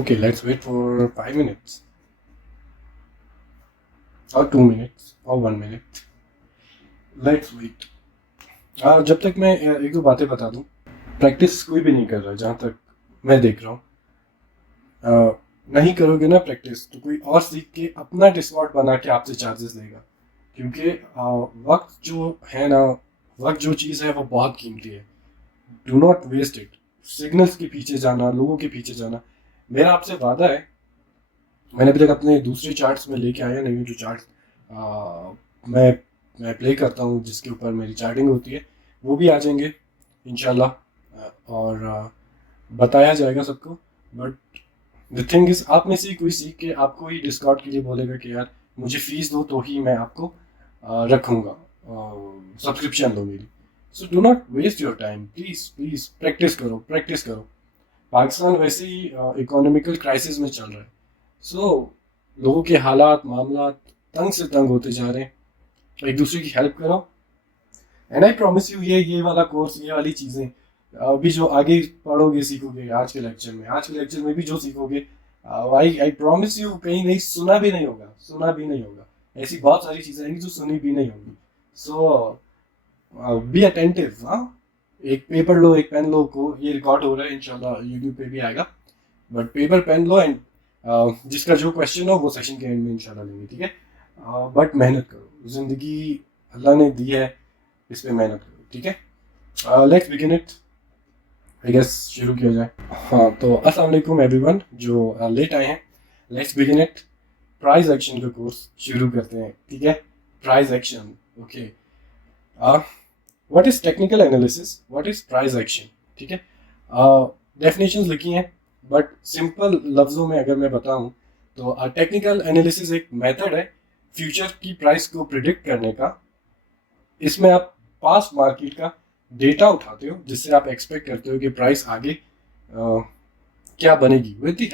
Okay, let's wait for 5 minutes or 2 minutes or 1 minute. Let's wait. जब तक मैं एक दो बातें बता दूं, प्रैक्टिस कोई भी नहीं कर रहा जहाँ तक मैं देख रहा हूँ। नहीं करोगे ना प्रैक्टिस तो कोई और सीख के अपना डिस्कॉर्ड बना के आपसे चार्जेस लेगा, क्योंकि वक्त जो है ना, वक्त जो चीज़ है वो बहुत कीमती है। Do not waste it. Signals के पीछे जाना, लोगों के पीछे जाना, मेरा आपसे वादा है, मैंने अभी तक अपने दूसरे चार्ट्स में लेके आया नहीं हूँ। जो चार्ट्स मैं मैं प्ले करता हूँ, जिसके ऊपर मेरी चार्टिंग होती है, वो भी आ जाएंगे इंशाल्लाह, और बताया जाएगा सबको। बट द थिंग इज, आप में से कोई सीख के आपको ही डिस्कॉर्ड के लिए बोलेगा कि यार मुझे फीस दो तो ही मैं आपको रखूँगा, सब्सक्रिप्शन दो मेरी। So do not waste your time, please please practice करो, प्रैक्टिस करो। पाकिस्तान वैसे ही इकोनॉमिकल क्राइसिस में चल रहा है। सो लोगों के हालात मामला तंग से तंग होते जा रहे हैं। एक दूसरे की हेल्प करो, एंड आई प्रॉमिस यू, ये वाला कोर्स, ये वाली चीज़ें अभी जो आगे पढ़ोगे सीखोगे आज के लेक्चर में भी जो सीखोगे, आई आई प्रॉमिस यू कहीं नहीं सुना भी नहीं होगा, सुना भी नहीं होगा। ऐसी बहुत सारी चीज़ें आएंगी जो सुनी भी नहीं होंगी। सो बी अटेंटिव। हाँ, एक पेपर लो, एक पेन लो, को ये रिकॉर्ड हो रहा है, इंशाल्लाह यूट्यूब पे भी आएगा। बट पेपर पेन लो, एंड जिसका जो क्वेश्चन हो वो सेशन के एंड में इंशाल्लाह लेंगे, ठीक है। बट मेहनत करो, जिंदगी अल्लाह ने दी है, इस पे मेहनत करो, ठीक है। Let's begin it, I guess शुरू किया जाए। हाँ, तो अस्सलाम वालेकुम एवरीवन जो लेट आए हैं। Let's begin it. Price action का कोर्स शुरू करते हैं, ठीक है। Price action, okay. What is technical analysis, what is price action, ठीक है। डेफिनेशंस लिखी हैं, बट सिंपल लफ्ज़ों में अगर मैं बताऊं तो टेक्निकल एनालिसिस एक मेथड है फ्यूचर की प्राइस को प्रिडिक्ट करने का। इसमें आप पास्ट मार्केट का डेटा उठाते हो, जिससे आप एक्सपेक्ट करते हो कि प्राइस आगे क्या बनेगी, with the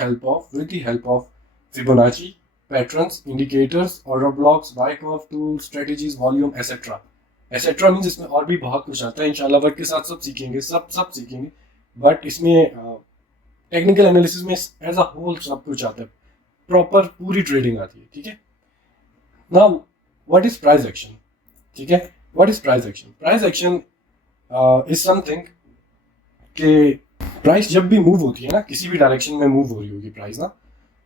help of Fibonacci patterns, indicators, order blocks, बाइकऑफ tool, strategies, volume, etcetera. Etcetera means इसमें और भी बहुत कुछ आता है, इंशाल्लाह वक्त के साथ सब सीखेंगे, सब सीखेंगे। बट इसमें टेक्निकल एनालिसिस में एज अ होल सब कुछ आता है, प्रॉपर पूरी ट्रेडिंग आती है, ठीक है। Now what is price action, ठीक है। What is price action? Price action is something कि प्राइस जब भी मूव होती है ना, किसी भी डायरेक्शन में मूव हो रही होगी प्राइस ना,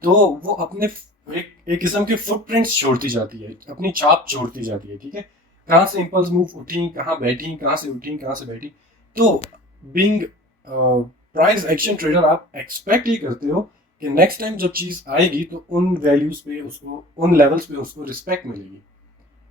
तो वो अपने एक किस्म के फुटप्रिंट्स छोड़ती जाती है, अपनी छाप छोड़ती जाती है, ठीक है। कहाँ से इम्पल्स मूव उठी, कहाँ बैठी, कहाँ से उठी, कहाँ से बैठी। तो बीइंग प्राइस एक्शन ट्रेडर, आप एक्सपेक्ट ये करते हो कि नेक्स्ट टाइम जब चीज़ आएगी तो उन वैल्यूज पे उसको, उन लेवल्स पे उसको रिस्पेक्ट मिलेगी,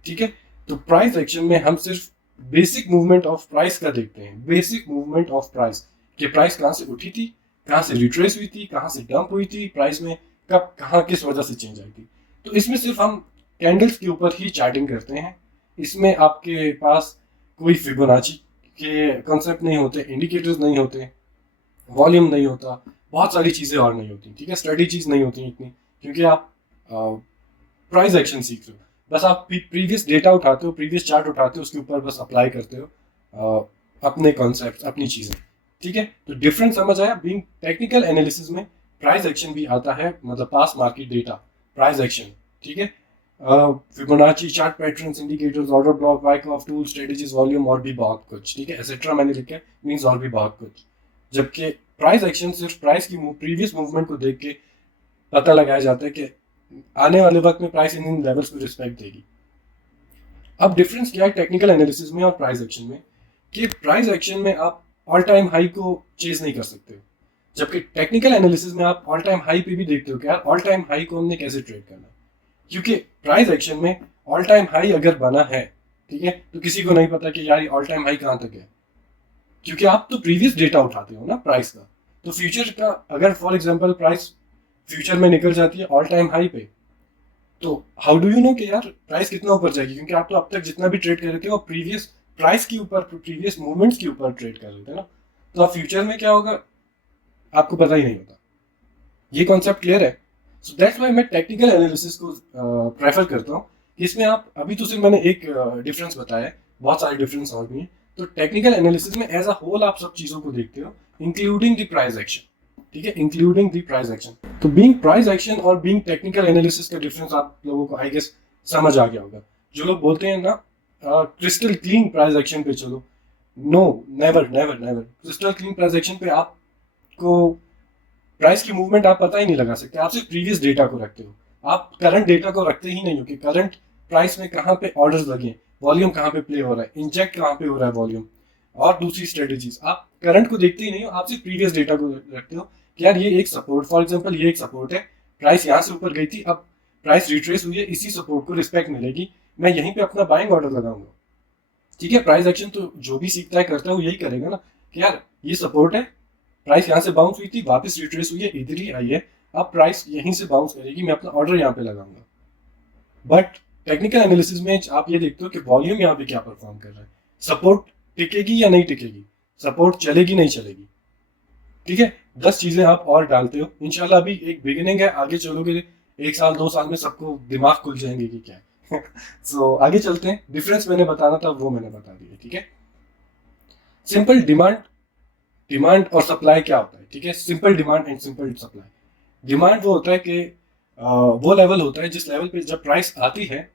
ठीक है। तो प्राइस एक्शन में हम सिर्फ बेसिक मूवमेंट ऑफ प्राइस का देखते हैं, बेसिक मूवमेंट ऑफ प्राइस, कि प्राइस कहाँ से उठी थी, कहाँ से रिट्रेस हुई थी, कहाँ से डंप हुई थी, प्राइस में कब कहाँ किस वजह से चेंज आई थी। तो इसमें सिर्फ हम कैंडल्स के ऊपर ही चार्टिंग करते हैं। इसमें आपके पास कोई फिबोनाची के कॉन्सेप्ट नहीं होते, इंडिकेटर्स नहीं होते, वॉल्यूम नहीं होता, बहुत सारी चीज़ें और नहीं होती, ठीक है। स्ट्रेटेजीज नहीं होती इतनी, क्योंकि आप प्राइस एक्शन सीख रहे हो। बस आप प्रीवियस डेटा उठाते हो, प्रीवियस चार्ट उठाते हो, उसके ऊपर बस अप्लाई करते हो अपने कॉन्सेप्ट, अपनी चीज़ें, ठीक है। तो डिफरेंस समझ आया। बीइंग टेक्निकल एनालिसिस में प्राइस एक्शन भी आता है, मतलब पास मार्केट डेटा, प्राइस एक्शन, ठीक है। Fibonacci chart patterns, indicators, order block, बाइकऑफ टूल, स्ट्रेटजीज, वॉल्यूम, और भी बहुत कुछ, ठीक है। एसेट्रा मैंने लिखा है, मीन्स और भी बहुत कुछ। जबकि प्राइस एक्शन सिर्फ प्राइस की प्रीवियस मूवमेंट को देख के पता लगाया जाता है कि आने वाले वक्त में प्राइस इन लेवल्स को रिस्पेक्ट देगी। अब डिफरेंस क्या है टेक्निकल एनालिसिस में और प्राइस एक्शन में, कि प्राइस एक्शन में आप ऑल टाइम हाई को चेज नहीं कर सकते हो, जबकि टेक्निकल एनालिसिस में आप ऑल टाइम हाई पे भी देखते हो कि यार ऑल टाइम हाई को हमने कैसे ट्रेड करना है। क्योंकि प्राइस एक्शन में ऑल टाइम हाई अगर बना है, ठीक है, तो किसी को नहीं पता कि यार ऑल टाइम हाई कहाँ तक है, क्योंकि आप तो प्रीवियस डेटा उठाते हो ना प्राइस का। तो फ्यूचर का अगर फॉर एग्जांपल प्राइस फ्यूचर में निकल जाती है ऑल टाइम हाई पे, तो हाउ डू यू नो कि यार प्राइस कितना ऊपर जाएगी, क्योंकि आप तो अब तक जितना भी ट्रेड कर रहे थे वो प्रीवियस प्राइस के ऊपर, प्रीवियस मूवमेंट्स के ऊपर ट्रेड कर रहे थे ना। तो अब फ्यूचर में क्या होगा आपको पता ही नहीं होता। ये कॉन्सेप्ट क्लियर है? सो दैट्स व्हाई मैं टेक्निकल एनालिसिस को प्रेफर करता हूँ। इसमें आप अभी तो सिर्फ मैंने एक डिफरेंस बताया है, बहुत सारे डिफरेंस और भी हैं। तो टेक्निकल एनालिसिस में एज अ होल आप सब चीज़ों को देखते हो, इंक्लूडिंग द प्राइस एक्शन, ठीक है, इंक्लूडिंग द प्राइस एक्शन। तो बीइंग प्राइस एक्शन और बीइंग टेक्निकल एनालिसिस का डिफरेंस आप लोगों को आई गेस समझ आ गया होगा। जो लोग बोलते हैं ना क्रिस्टल क्लीन प्राइस एक्शन पे चलो, no, never never never. Crystal clean price action पे आपको प्राइस की मूवमेंट आप पता ही नहीं लगा सकते, आप सिर्फ प्रीवियस डेटा को रखते हो, आप करंट डेटा को रखते ही नहीं हो कि करंट प्राइस में कहाँ पे ऑर्डर्स लगे, वॉल्यूम कहाँ पे प्ले हो रहा है, इंजेक्ट कहाँ पे हो रहा है वॉल्यूम, और दूसरी स्ट्रेटेजीज। आप करंट को देखते ही नहीं हो, आप सिर्फ प्रीवियस डेटा को रखते हो कि यार ये एक सपोर्ट, फॉर एग्जांपल ये एक सपोर्ट है, प्राइस यहाँ से ऊपर गई थी, अब प्राइस रिट्रेस हुई है, इसी सपोर्ट को रिस्पेक्ट मिलेगी, मैं यहीं पे अपना बाइंग ऑर्डर लगाऊंगा। ठीक है, प्राइस एक्शन तो जो भी सीखता है करता है वो यही करेगा ना कि यार ये सपोर्ट है, प्राइस यहाँ से बाउंस हुई थी, वापस रिट्रेस हुई है, इधर ही आई है, अब प्राइस यहीं से बाउंस करेगी, मैं अपना ऑर्डर यहाँ पे लगाऊंगा। बट टेक्निकल एनालिसिस में आप ये देखते हो कि वॉल्यूम यहाँ पे क्या परफॉर्म कर रहा है, सपोर्ट टिकेगी या नहीं टिकेगी, सपोर्ट चलेगी नहीं चलेगी। ठीक है, 10 चीजें आप और डालते हो, इंशाल्लाह अभी एक बिगिनिंग है, आगे चलोगे 1 साल 2 साल में सबको दिमाग खुल जाएंगे कि क्या है। सो आगे चलते हैं, डिफरेंस मैंने बताना था वो मैंने बता दिया। ठीक है, सिंपल डिमांड, डिमांड और सप्लाई क्या होता है। ठीक है, simple demand and simple supply. Demand वो होता है कि वो लेवल होता है जिस लेवल पे जब प्राइस आती है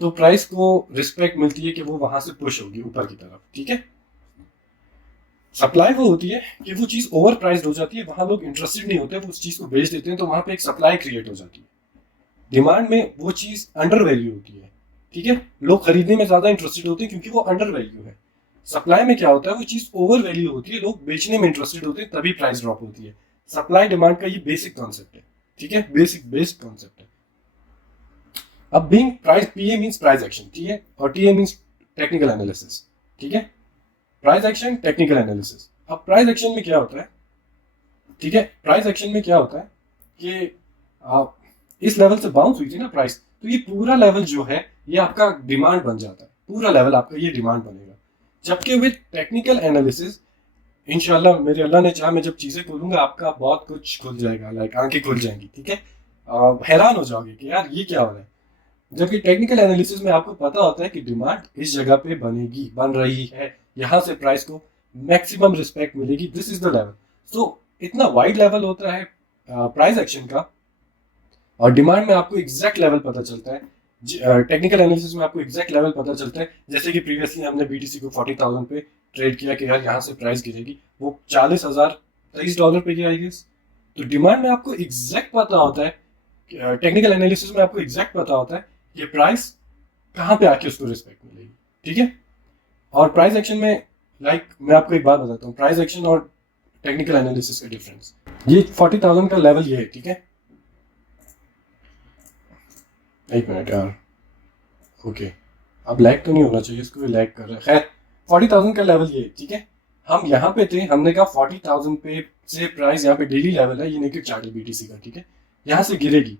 तो प्राइस को रिस्पेक्ट मिलती है कि वो वहां से पुश होगी ऊपर की तरफ। ठीक है, सप्लाई वो होती है कि वो चीज ओवर प्राइस्ड हो जाती है, वहां लोग इंटरेस्टेड नहीं होते, वो उस चीज को बेच देते हैं, तो वहां पे एक सप्लाई क्रिएट हो जाती है। डिमांड में वो चीज अंडर वैल्यू होती है। ठीक है, लोग खरीदने में ज्यादा इंटरेस्टेड होते हैं क्योंकि वो अंडर वैल्यू है। सप्लाई में क्या होता है, वो चीज ओवर वैल्यू होती है, लोग बेचने में इंटरेस्टेड होते हैं, तभी प्राइस ड्रॉप होती है। सप्लाई डिमांड का ये बेसिक कॉन्सेप्ट है। ठीक है, बेसिक कॉन्सेप्ट है। अब बीइंग प्राइस, पीए मींस प्राइस एक्शन, ठीक है, और टीए मींस टेक्निकल एनालिसिस। ठीक है, प्राइस एक्शन, टेक्निकल एनालिसिस। अब प्राइस एक्शन में क्या होता है, ठीक है, प्राइस एक्शन में क्या होता है कि इस लेवल से बाउंस हुई थी ना प्राइस, तो ये पूरा लेवल जो है ये आपका डिमांड बन जाता है, पूरा लेवल आपका ये डिमांड बनेगा। जबकि विद टेक्निकल एनालिसिस इंशाल्लाह मेरे अल्लाह ने चाहा मैं जब चीजें खोलूंगा आपका बहुत कुछ खुल जाएगा, लाइक आंखें खुल जाएंगी। ठीक है, हैरान हो जाओगे कि यार ये क्या हो रहा है। जबकि टेक्निकल एनालिसिस में आपको पता होता है कि डिमांड इस जगह पे बनेगी, बन रही है, यहाँ से प्राइस को मैक्सिमम रिस्पेक्ट मिलेगी, दिस इज द लेवल। सो इतना वाइड लेवल होता है प्राइस एक्शन का, और डिमांड में आपको एग्जैक्ट लेवल पता चलता है। टेक्निकल एनालिसिस में आपको एग्जैक्ट लेवल पता चलता है, जैसे कि प्रीवियसली हमने बीटीसी को 40,000 पे ट्रेड किया कि यार यहाँ से प्राइस गिरेगी, वो 40,023 डॉलर पे गया आई गेस। तो डिमांड में आपको एग्जैक्ट पता होता है, टेक्निकल एनालिसिस में आपको एग्जैक्ट पता होता है कि प्राइस कहाँ पे आके उसको रिस्पेक्ट मिलेगी। ठीक है, और प्राइस एक्शन में लाइक मैं आपको एक बात बताता हूँ, प्राइस एक्शन और टेक्निकल एनालिसिस का डिफरेंस, ये 40,000 का लेवल ये है। ठीक है, एक मिनट यार, ओके, अब लैग तो नहीं होना चाहिए, इसको भी लैग कर रहा है। खैर 40,000 का लेवल ये, ठीक है, हम यहाँ पे थे, हमने कहा 40,000 पे से प्राइस यहाँ पे डेली लेवल है, ये नेकेड चार्ट है बीटीसी का। ठीक है, यहाँ से गिरेगी।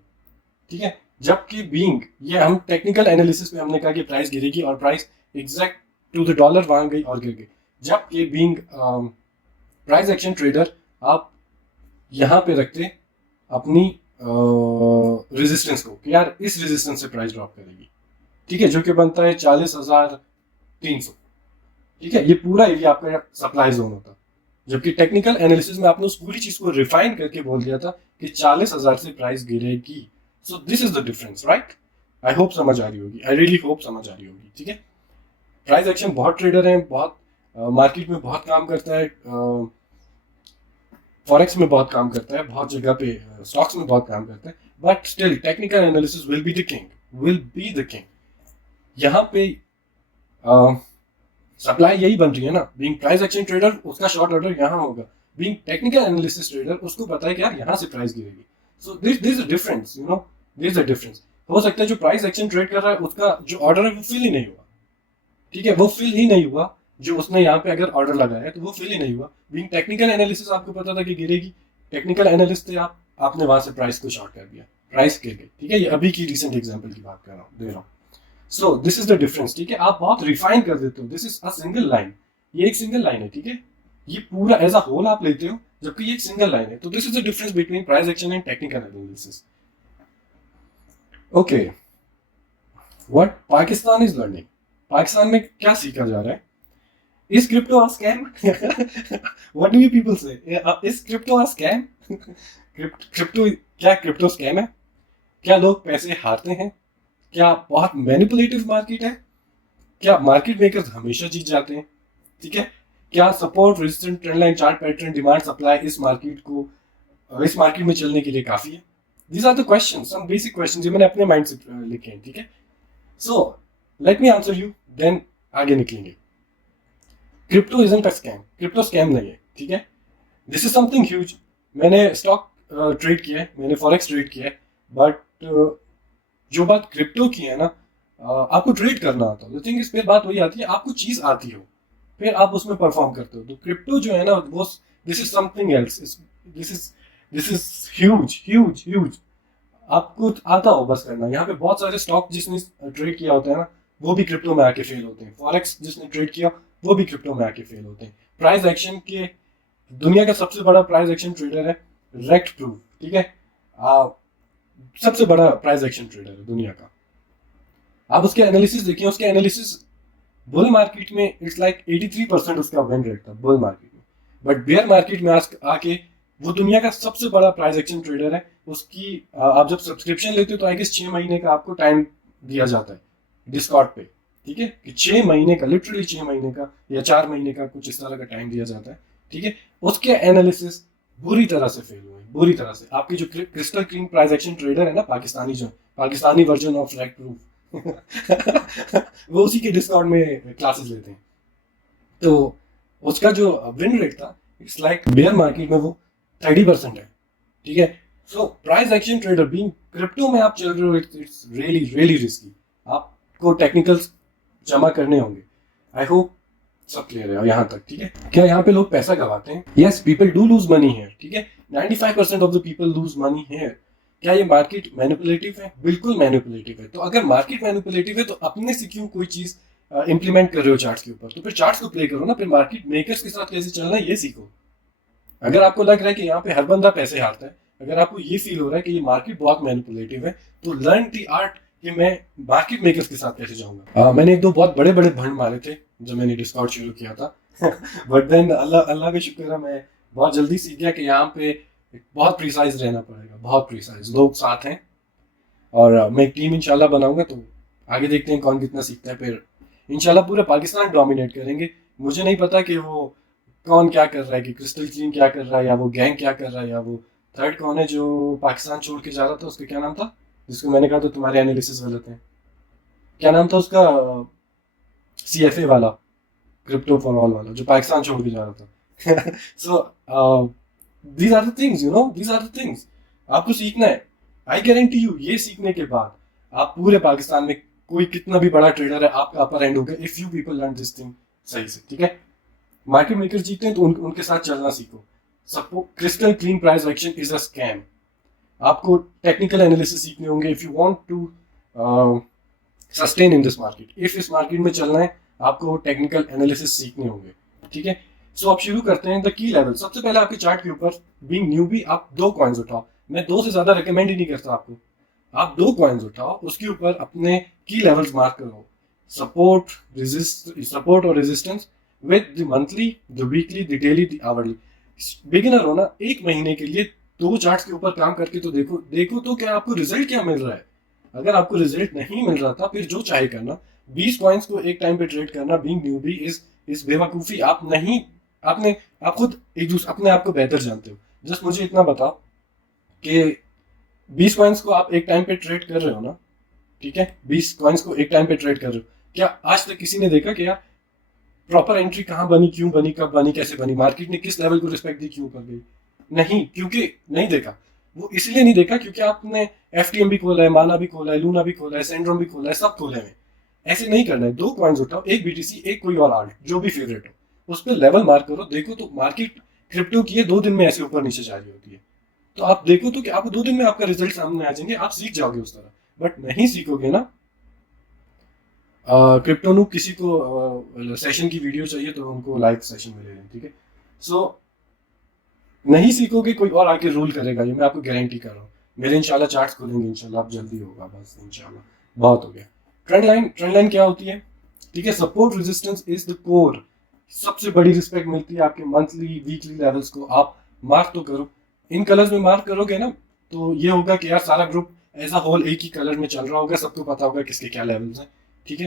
ठीक है, जबकि बीइंग ये हम टेक्निकल एनालिसिस में हमने कहा कि प्राइस गिरेगी और price exact to the dollar वहां गई और गिर गई। जबकि बीइंग प्राइस एक्शन ट्रेडर आप यहाँ पे रखते अपनी रेजिस्टेंस को कि यार इस रेजिस्टेंस से प्राइस ड्रॉप करेगी। ठीक है, जो कि बनता है 40,300। ठीक है, ये पूरा एरिया आपका सप्लाई जोन होता। जबकि टेक्निकल एनालिसिस में आपने उस पूरी चीज को रिफाइन करके बोल दिया था कि 40,000 से प्राइस गिरेगी। So this is the difference, right. I hope समझ आ रही होगी, आई रियली होप समझ आ रही होगी। ठीक है, प्राइस एक्शन बहुत ट्रेडर हैं, बहुत मार्केट में बहुत काम करता है, फॉरेक्स में बहुत काम करता है, बहुत जगह पे स्टॉक्स में बहुत काम करता है, but still technical analysis will be the king, will be the king. यहाँ पे सप्लाई यही बन रही है ना, बीइंग प्राइस एक्शन ट्रेडर उसका शॉर्ट ऑर्डर यहाँ होगा, बीइंग टेक्निकल एनालिसिस ट्रेडर उसको पता है कि यार यहाँ से प्राइस गिरेगी। So this is a difference, you know, this is a difference. हो सकता है जो प्राइस एक्शन ट्रेड कर रहा है उसका जो ऑर्डर है वो फिल ही नहीं हुआ। ठीक है, वो फिल ही नहीं हुआ, जो उसने यहाँ पे अगर ऑर्डर लगाया है तो वो फिल ही नहीं हुआ। बीइंग टेक्निकल एनालिसिस आपको पता था कि गिरेगी, टेक्निकल एनालिस्ट थे आप, आपने वहां से प्राइस को शॉर्ट कर दिया, प्राइस गिर गई। ठीक है, ये अभी की रिसेंट एग्जांपल की बात कर रहा हूँ, दे रहा हूँ। So this is the difference. ठीक है, आप बहुत रिफाइन कर देते हो, this is a single line, ये एक सिंगल लाइन है। ठीक है, ये पूरा एज अ होल आप लेते हो, जबकि ये एक सिंगल लाइन है। तो this is the difference between price action and technical analysis. Okay, what Pakistan is learning, Pakistan में क्या सीखा जा रहा है। Is crypto a scam? What do you people say? Is crypto a scam? Crypto, क्या क्रिप्टो स्कैम है? क्या लोग पैसे हारते हैं? क्या बहुत मैनिपुलेटिव मार्केट है? क्या मार्केट मेकर्स हमेशा जीत जाते हैं? ठीक है, क्या support, resistance, trend line, chart pattern, demand, supply इस मार्केट में चलने के लिए काफी है? These are the question, some basic question जो मैंने अपने माइंड से लिखे हैं. ठीक है, so let me answer you, then आगे निकलेंगे. Crypto isn't a scam. Crypto scam नहीं है. ठीक है, दिस इज समथिंग ह्यूज. मैंने स्टॉक ट्रेड किया है, मैंने फॉरेक्स ट्रेड किया है, बट जो बात क्रिप्टो की है ना, आपको ट्रेड करना आता है. थिंग इस पे बात वही आती है, आपको चीज आती हो, फिर आप उसमें परफॉर्म करते हो. तो क्रिप्टो जो है ना, वो this is something else. This is huge huge huge. आपको आता हो बस करना. यहाँ पे बहुत सारे स्टॉक जिसने ट्रेड किया होता है ना, वो भी क्रिप्टो में आके फेल होते हैं. फॉरेक्स जिसने ट्रेड किया वो भी क्रिप्टो में आके फेल होते हैं. प्राइस एक्शन के दुनिया का सबसे बड़ा प्राइस एक्शन ट्रेडर है रेक्ट प्रूफ. ठीक है, सबसे बड़ा प्राइस एक्शन ट्रेडर है दुनिया का. आप उसके एनालिसिस देखिए, उसके एनालिसिस बुल मार्केट में इट्स लाइक 83% उसका विन रेट था बुल मार्केट में. बट बेयर मार्केट में आज आके वो दुनिया का सबसे बड़ा प्राइस एक्शन ट्रेडर है. उसकी आप जब सब्सक्रिप्शन लेते हो तो आई गेस 6 महीने का आपको टाइम दिया जाता है डिस्कॉर्ड पे. ठीक है, कि 6 महीने का, लिटरली 6 महीने का या 4 महीने का कुछ इस तरह का टाइम दिया जाता है. ठीक है, उसके एनालिसिस बुरी तरह से फेल हुए, बुरी तरह से. आपकी जो crystal clean price action trader है ना, Pakistani version of rekt proof, वो उसी के डिस्कॉर्ड में क्लासेस लेते हैं. तो उसका जो विन रेट था इट्स लाइक बेयर मार्केट में वो 30% है. ठीक है, so price action trader being crypto में आप चल रहे हो, इट्स रियली रियली रिस्की. आपको टेक्निकल्स जमा करने होंगे. आई होप सब क्लियर है यहाँ तक. ठीक है, क्या यहाँ पे लोग पैसा गवाते हैं? Yes, people do lose money here. ठीक है, 95% of the people lose money here. क्या ये मार्केट मैनिपुलेटिव है? बिल्कुल मैनिपुलेटिव है. तो अगर मार्केट मैनिपुलेटिव है तो अपने से क्यों कोई चीज इंप्लीमेंट कर रहे हो चार्ट्स के ऊपर? तो फिर चार्ट्स को प्ले करो ना, फिर मार्केट मेकर्स के साथ कैसे चलना है ये सीखो. अगर आपको लग रहा है कि यहाँ पे हर बंदा पैसे हारता है, अगर आपको ये फील हो रहा है कि ये मार्केट बहुत मैनिपुलेटिव है, तो लर्न द आर्ट कि मैं मार्केट मेकर्स के साथ कैसे जाऊंगा. मैंने एक दो बहुत बड़े बड़े भंड मारे थे जब मैंने डिस्कॉर्ड शुरू किया था. बट देन अल्लाह का शुक्र है, मैं बहुत जल्दी सीख गया कि यहाँ पे बहुत प्रिसाइज रहना पड़ेगा, बहुत प्रिसाइज. लोग साथ हैं और मैं एक टीम इंशाल्लाह बनाऊंगा, तो आगे देखते हैं कौन कितना सीखता है. फिर इंशाल्लाह पूरे पाकिस्तान डोमिनेट करेंगे. मुझे नहीं पता कि वो कौन क्या कर रहा है, कि क्रिस्टल क्लीन क्या कर रहा है, या वो गैंग क्या कर रहा है, या वो थर्ड कौन है जो पाकिस्तान छोड़ के जा रहा था, उसका क्या नाम था जिसको मैंने कहा तो तुम्हारे एनालिसिस गलत है, क्या नाम था उसका, CFA वाला, क्रिप्टो फॉर ऑल वाला, जो पाकिस्तान छोड़ के जा रहा था. So these are the things, you know, these are the things आपको सीखना है. आई गारंटी यू, ये सीखने के बाद आप पूरे पाकिस्तान में कोई कितना भी बड़ा ट्रेडर है, आपका अपर एंड होगा if you people learn this thing सही से. ठीक है, मार्केट मेकर जीते हैं तो उनके साथ चलना सीखो. Suppose crystal clean price action is a scam. आपको टेक्निकल एनालिसिस सीखने होंगे if you want to sustain in this market. If इस मार्केट में चलना है आपको टेक्निकल एनालिसिस सीखने होंगे. ठीक है, सो आप शुरू करते हैं द की लेवल. सबसे पहले आपके चार्ट के ऊपर बीइंग न्यूबी आप 2 कॉइन्स उठाओ. मैं 2 से ज्यादा रिकमेंड ही नहीं करता आपको. आप 2 कॉइन्स उठाओ, उसके ऊपर अपने की लेवल्स मार्क करो, सपोर्ट और resistance with the monthly, the weekly, the daily, the hourly. Beginner हो ना, 1 महीने के लिए 2 चार्ट्स के ऊपर काम करके तो देखो तो क्या आपको रिजल्ट क्या मिल रहा है. अगर आपको रिजल्ट नहीं मिल रहा था, फिर जो चाहे करना. 20 कॉइन्स को एक टाइम पे ट्रेड करना बीइंग न्यूबी इज बेवकूफी. आप खुद एक दूसरे अपने आप को बेहतर जानते हो. जस्ट मुझे इतना बताओ कि 20 कॉइन्स को आप एक टाइम पे ट्रेड कर रहे हो ना. ठीक है, 20 कॉइन्स को एक टाइम पे ट्रेड कर रहे हो. क्या आज तक किसी ने देखा क्या प्रॉपर एंट्री कहाँ बनी, क्यों बनी, कब बनी, कैसे बनी, मार्केट ने किस लेवल को रिस्पेक्ट दी, क्यों कर गई? नहीं, क्योंकि नहीं देखा. वो इसलिए नहीं देखा क्योंकि आपने FTM भी खोला है, माना भी खोला है, लूना भी खोला है, सेंड्रोम भी खोला है, सब खोले हैं. ऐसे नहीं करना है. 2 कॉइन्स उठाओ, एक BTC, एक कोई और आल्ट जो भी फेवरेट हो, उस पर लेवल मार्क करो. देखो तो मार्केट क्रिप्टो की 2 दिन में ऐसे ऊपर नीचे जा रही होती है. तो आप देखो तो कि आपको 2 दिन में आपका रिजल्ट सामने आ जाएंगे, आप सीख जाओगे उस तरह. बट नहीं सीखोगे ना. क्रिप्टो नु किसी को सेशन की वीडियो चाहिए तो उनको लाइव सेशन में ले लें. ठीक है, सो नहीं सीखोगे, कोई और आके रूल करेगा, ये मैं आपको गारंटी कर रहा हूँ. मेरे इंशाल्लाह चार्ट्स खुलेंगे इंशाल्लाह, अब जल्दी होगा, बस इंशाल्लाह. बहुत हो गया. ट्रेंड लाइन क्या होती है? ठीक है, support resistance is the core. सबसे बड़ी रिस्पेक्ट मिलती है आपके मंथली वीकली लेवल्स को। आप मार्क तो करो, इन कलर्स में मार्क करोगे ना तो ये होगा कि यार सारा ग्रुप एज अ होल एक ही कलर में चल रहा होगा, सबको पता होगा किसके क्या लेवल्स हैं, ठीक है।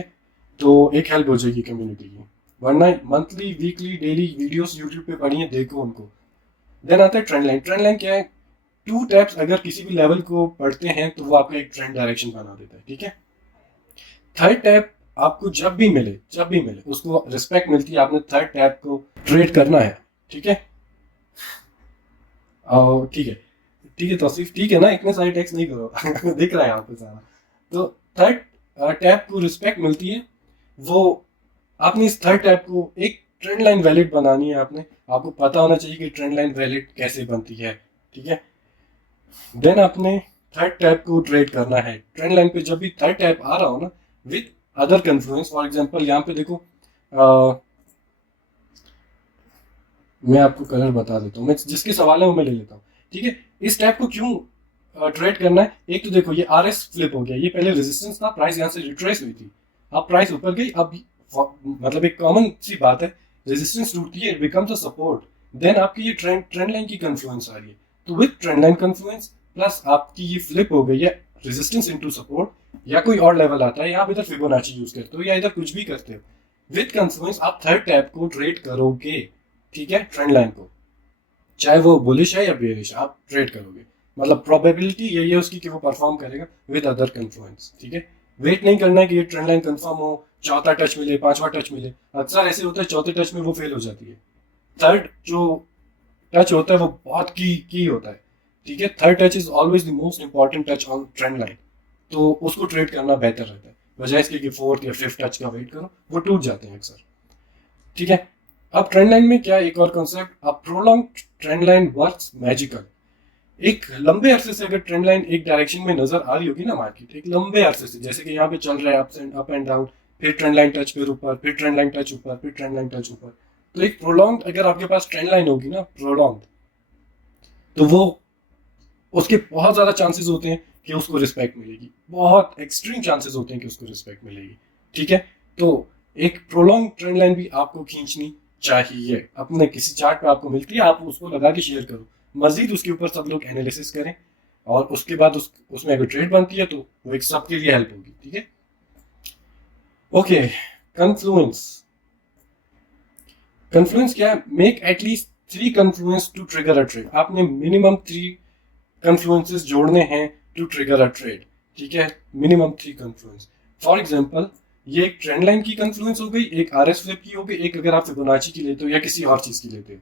तो एक हेल्प हो जाएगी कम्युनिटी की। वरना monthly weekly daily videos YouTube पे पढ़िए, देखो उनको। देन आता है ट्रेंड लाइन। ट्रेंड लाइन क्या है? 2 टैप्स अगर किसी भी लेवल को पढ़ते हैं तो वो आपका एक ट्रेंड डायरेक्शन बना देता है, ठीक है। थर्ड टैप आपको जब भी मिले उसको रिस्पेक्ट मिलती है, आपने थर्ड टैप को ट्रेड करना है, ठीक है। ठीक है, ठीक है तौसीफ, ठीक है ना, इतने सारे टैक्स नहीं करो दिख रहा है आपको सारा। तो थर्ड टैप को रिस्पेक्ट मिलती है, वो आपने इस थर्ड टैप को एक ट्रेंड लाइन वैलिड बनानी है। आपको पता होना चाहिए कि ट्रेंड लाइन वैलिड कैसे बनती है, ठीक है। देन आपने थर्ड टैप को ट्रेड करना है। ट्रेंड लाइन पे जब भी थर्ड टैप आ रहा हो ना with other confluence, for example यहाँ पे देखो, मैं आपको कलर बता देता हूँ, मैं जिसके सवाल है वो मैं ले लेता हूँ, ठीक है। इस टैप को क्यों ट्रेड करना है? एक तो देखो ये RS फ्लिप हो गया, ये पहले रेजिस्टेंस था, प्राइस यहाँ से रिट्रेस हुई थी, अब प्राइस ऊपर गई, अब मतलब एक कॉमन सी बात है, रेजिस्टेंस टूटती है, it becomes a support, then आपकी ये ट्रेंड लाइन की कन्फ्लुएंस आ रही है। तो with trend line confluence plus आपकी ये फ्लिप हो गई है रेजिस्टेंस इनटू सपोर्ट, या कोई और लेवल आता है, या आप इधर फिबोनाची यूज करते हो या इधर कुछ भी करते हो, विद कन्फ्लुएंस आप थर्ड टैप को ट्रेड करोगे, ठीक है। ट्रेंड लाइन को चाहे वो बुलिश है या बेरिश, आप ट्रेड करोगे, मतलब प्रोबेबिलिटी यही है उसकी कि वो परफॉर्म करेगा विद अदर कन्फ्लुएंस, ठीक है। वेट नहीं करना है कि ये ट्रेंड लाइन कंफर्म हो, चौथा टच मिले, पांचवा टच मिले, अक्सर ऐसे होता है चौथे टच में वो फेल हो जाती है। थर्ड जो टच होता है वो बहुत की होता है, ठीक है। Third touch is always the most important touch on trend line, तो उसको ट्रेड करना बेहतर रहता है, बजाय इसके कि फोर्थ या फिफ्थ टच का वेट करो, वो टूट जाते हैं अक्सर, ठीक है। अब ट्रेंड लाइन में क्या एक और कॉन्सेप्ट, अब prolong trend line works magical. एक लंबे अरसे से अगर ट्रेंड लाइन एक डायरेक्शन में नजर आ रही होगी ना मार्केट, एक लंबे अरसे से, जैसे कि यहाँ पे चल रहा है अप एंड डाउन, फिर ट्रेंड लाइन टच फिर ऊपर, फिर ट्रेंड लाइन टच ऊपर, फिर ट्रेंड लाइन टच ऊपर, तो एक प्रोलॉन्ग अगर आपके पास ट्रेंड लाइन होगी ना प्रोलॉन्ग, तो वो उसके बहुत ज्यादा चांसेस होते हैं कि उसको रिस्पेक्ट मिलेगी, बहुत एक्सट्रीम चांसेस होते हैं कि उसको रिस्पेक्ट मिलेगी, ठीक है। तो एक प्रोलॉन्ग ट्रेंड लाइन भी आपको खींचनी चाहिए, अपने किसी चार्ट पे आपको मिलती है, आप उसको लगा के शेयर करो, मजीद उसके ऊपर सब लोग एनालिसिस करें, और उसके बाद उसमें अगर ट्रेड बनती है तो वो एक सबके लिए हेल्प होगी, ठीक है। Okay, confluence. कन्फ्लुएंस क्या है? Make at least 3 confluence to trigger a trade. आपने मिनिमम 3 कन्फ्लुएंसेस जोड़ने हैं टू ट्रिगर अ ट्रेड, ठीक है। Minimum 3 confluence. फॉर एग्जांपल ये एक ट्रेंड लाइन की कन्फ्लुएंस हो गई, एक RS फ्लिप की हो गई, एक अगर आप फिबोनाची की लेते हो या किसी और चीज की लेते हो,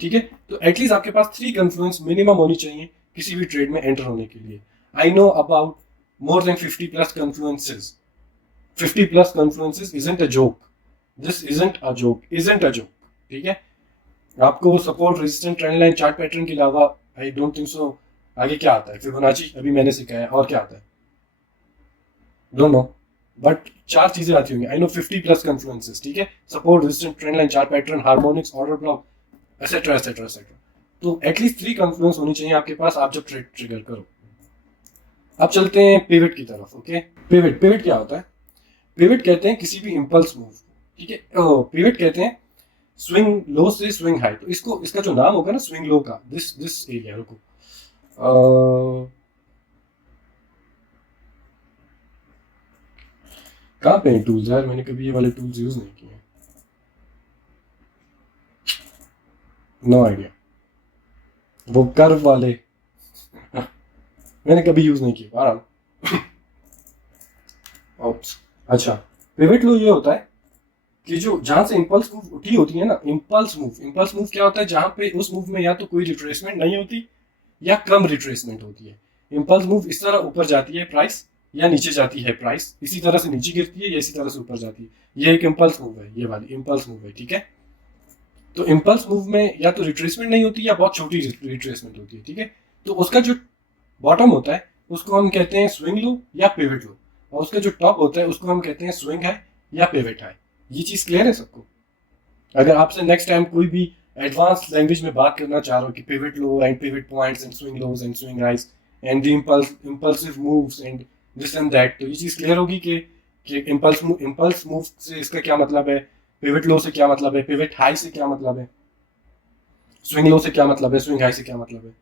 ठीक है। तो एटलीस्ट आपके पास 3 कन्फ्लुएंस मिनिमम होनी चाहिए किसी भी ट्रेड में एंटर होने के लिए। I know about more than 50 plus confluences. 50 plus confluences isn't a joke, this isn't a joke, ठीक है। आपको support resistant trend line chart pattern के अलावा आई डोंट थिंक सो आगे क्या आता है। फिबोनाची अभी मैंने सिखाया, और क्या आता है डोंट नो, बट 4 चीजें आती होंगी। आई नो 50 प्लस कन्फ्लुएंसेस, ठीक है। Support resistant trend line chart pattern, harmonics, order block, etcetera etcetera etcetera. तो एटलीस्ट 3 कन्फ्लुएंस होनी चाहिए आपके पास आप जब ट्रेड ट्रिगर करो। अब चलते हैं पिवट की तरफ। ओके, पिवट क्या होता है? पिवट कहते हैं किसी भी इंपल्स मूव, ठीक है। पिवट कहते हैं स्विंग लो से स्विंग हाई। तो इसका जो नाम होगा ना स्विंग लो का, दिस एरिया, रुको कहाँ पे टूल्स यार, मैंने कभी ये वाले टूल्स यूज नहीं किए, नो आइडिया। वो कर्व वाले मैंने कभी यूज नहीं किए, आराम। अच्छा, पिवट लो ये होता है कि जो जहां से इंपल्स मूव उठी होती है ना, इंपल्स मूव क्या होता है? जहां पे उस मूव में या तो कोई रिट्रेसमेंट नहीं होती या कम रिट्रेसमेंट होती है। इंपल्स मूव इस तरह ऊपर जाती है प्राइस, या नीचे जाती है प्राइस, इसी तरह से नीचे गिरती है या इसी तरह से ऊपर जाती है। ये एक इंपल्स मूव है, ये वाली इंपल्स मूव है, ठीक है। तो इंपल्स मूव में या तो रिट्रेसमेंट नहीं होती या बहुत छोटी रिट्रेसमेंट होती है, ठीक है। तो उसका जो बॉटम होता है उसको हम कहते हैं स्विंग लो या पिवट लो, और उसका जो टॉप होता है उसको हम कहते हैं स्विंग है या पिवट है। ये चीज क्लियर है सबको? अगर आपसे नेक्स्ट टाइम कोई भी एडवांस लैंग्वेज में बात करना चाह रहा हो कि pivot low and pivot points and swing lows and swing highs and the impulsive moves and this and that, तो ये चीज क्लियर होगी कि इंपल्स मूव से इसका क्या मतलब है, पिवट लो से क्या मतलब है, पिवट हाई से क्या मतलब है, स्विंग लो से क्या मतलब है, स्विंग हाई से क्या मतलब है।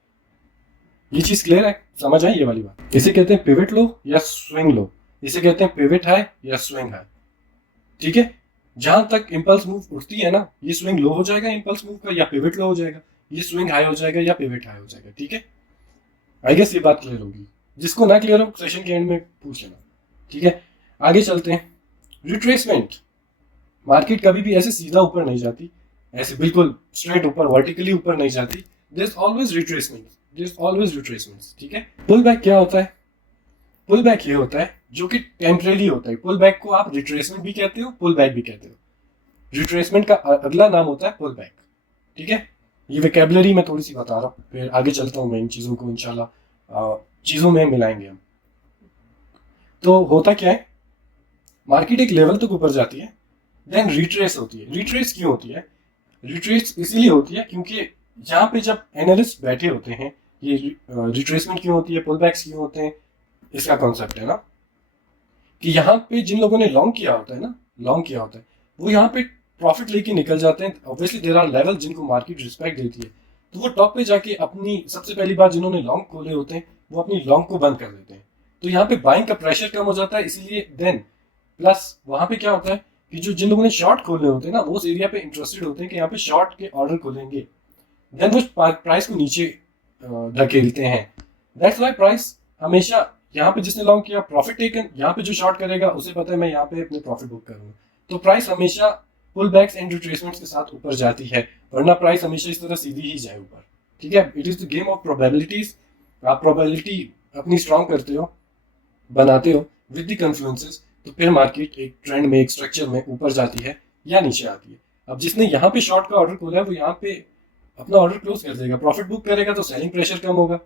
ये चीज क्लियर है, समझ आई ये वाली बात। इसे कहते हैं पिवट लो या स्विंग लो, इसे कहते हैं पिवट हाई या स्विंग हाई। ठीक है, जहां तक इंपल्स मूव उठती है ना, ये स्विंग लो हो जाएगा इंपल्स मूव का, या पिवट लो हो जाएगा, ये स्विंग हाई हो जाएगा या पिवट हाई हो जाएगा। ठीक है, आई गेस ये बात क्लियर होगी। जिसको ना क्लियर हो सेशन के एंड में पूछ लेना। ठीक है, आगे चलते हैं। रिट्रेसमेंट, मार्केट कभी भी ऐसे सीधा ऊपर नहीं जाती, ऐसे बिल्कुल स्ट्रेट ऊपर वर्टिकली ऊपर नहीं जाती। There is always retracement, there is always retracement. ठीक है, पुल बैक क्या होता है? पुल बैक ये होता है जो कि टेम्परेरी होता है। पुल बैक को आप रिट्रेसमेंट भी कहते हो, पुल बैक भी कहते हो। रिट्रेसमेंट का अगला नाम होता है पुल बैक। ठीक है, ये वेकेबलरी में थोड़ी सी बता रहा हूँ, फिर आगे चलता हूँ मैं इन चीज़ों को इंशाल्लाह चीज़ों में मिलाएंगे हम। तो होता क्या है, मार्केट एक लेवल तक ऊपर जाती है, देन रिट्रेस होती है। रिट्रेस क्यों होती है? रिट्रेस इसीलिए होती है क्योंकि यहाँ पे जब एनालिस्ट बैठे होते हैं, ये रिट्रेसमेंट क्यों होती है, पुल बैक्स क्यों होते हैं, इसका कॉन्सेप्ट है ना कि यहाँ पे जिन लोगों ने लॉन्ग किया होता है ना, लॉन्ग किया होता है, वो यहाँ पे प्रॉफिट लेके निकल जाते हैं। ऑब्वियसली देयर आर लेवल जिनको मार्केट रिस्पेक्ट देती है, तो वो टॉप पे जाके अपनी सबसे पहली बार जिन्होंने लॉन्ग खोले होते हैं वो अपनी लॉन्ग को बंद कर देते हैं। तो यहाँ पे बाइंग का प्रेशर कम हो जाता है, इसीलिए देन प्लस वहां पे क्या होता है कि जो जिन लोगों ने शॉर्ट खोलने होते हैं ना, वो उस एरिया पे इंटरेस्टेड होते हैं कि यहाँ पे शॉर्ट के ऑर्डर खोलेंगे, देन वो प्राइस को नीचे धकेलते हैं। दैट्स व्हाई प्राइस हमेशा यहाँ पे जिसने लॉन्ग किया प्रॉफिट टेकन, यहाँ पे जो शॉर्ट करेगा उसे पता है मैं यहाँ पे अपने प्रॉफिट बुक करूंगा, तो प्राइस हमेशा पुल बैक्स एंड रिट्रेसमेंट्स के साथ ऊपर जाती है, वरना प्राइस हमेशा इस तरह सीधी ही जाए ऊपर। ठीक है, it is the game of probabilities. आप प्रोबेबिलिटी अपनी स्ट्रॉन्ग करते हो, बनाते हो विद द कन्फ्लुएंसेस, तो फिर मार्केट एक ट्रेंड में, एक स्ट्रक्चर में ऊपर जाती है या नीचे आती है। अब जिसने यहाँ पे शॉर्ट का ऑर्डर खोला है वो यहाँ पे अपना ऑर्डर क्लोज कर देगा, प्रॉफिट बुक करेगा, तो सेलिंग प्रेशर कम होगा,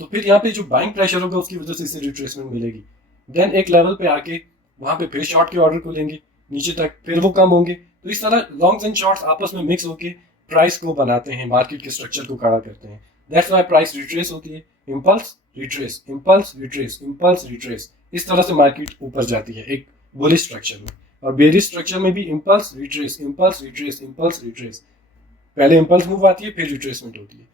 तो फिर यहाँ पे जो बाइंग प्रेशर होगा उसकी वजह से इसे रिट्रेसमेंट मिलेगी। देन एक लेवल पे आके वहां पे फिर शॉर्ट के ऑर्डर खोलेंगे नीचे तक, फिर वो कम होंगे। तो इस तरह लॉन्ग्स एंड शॉर्ट्स आपस में मिक्स होके प्राइस को बनाते हैं, मार्केट के स्ट्रक्चर को खड़ा करते हैं। दैट्स व्हाई प्राइस रिट्रेस होती है, impulse retrace, impulse retrace, impulse retrace, इस तरह से मार्केट ऊपर जाती है एक बुलिश स्ट्रक्चर में। और बेरिश स्ट्रक्चर में भी impulse retrace, impulse retrace, impulse retrace, पहले इंपल्स मूव आती है फिर रिट्रेसमेंट होती है।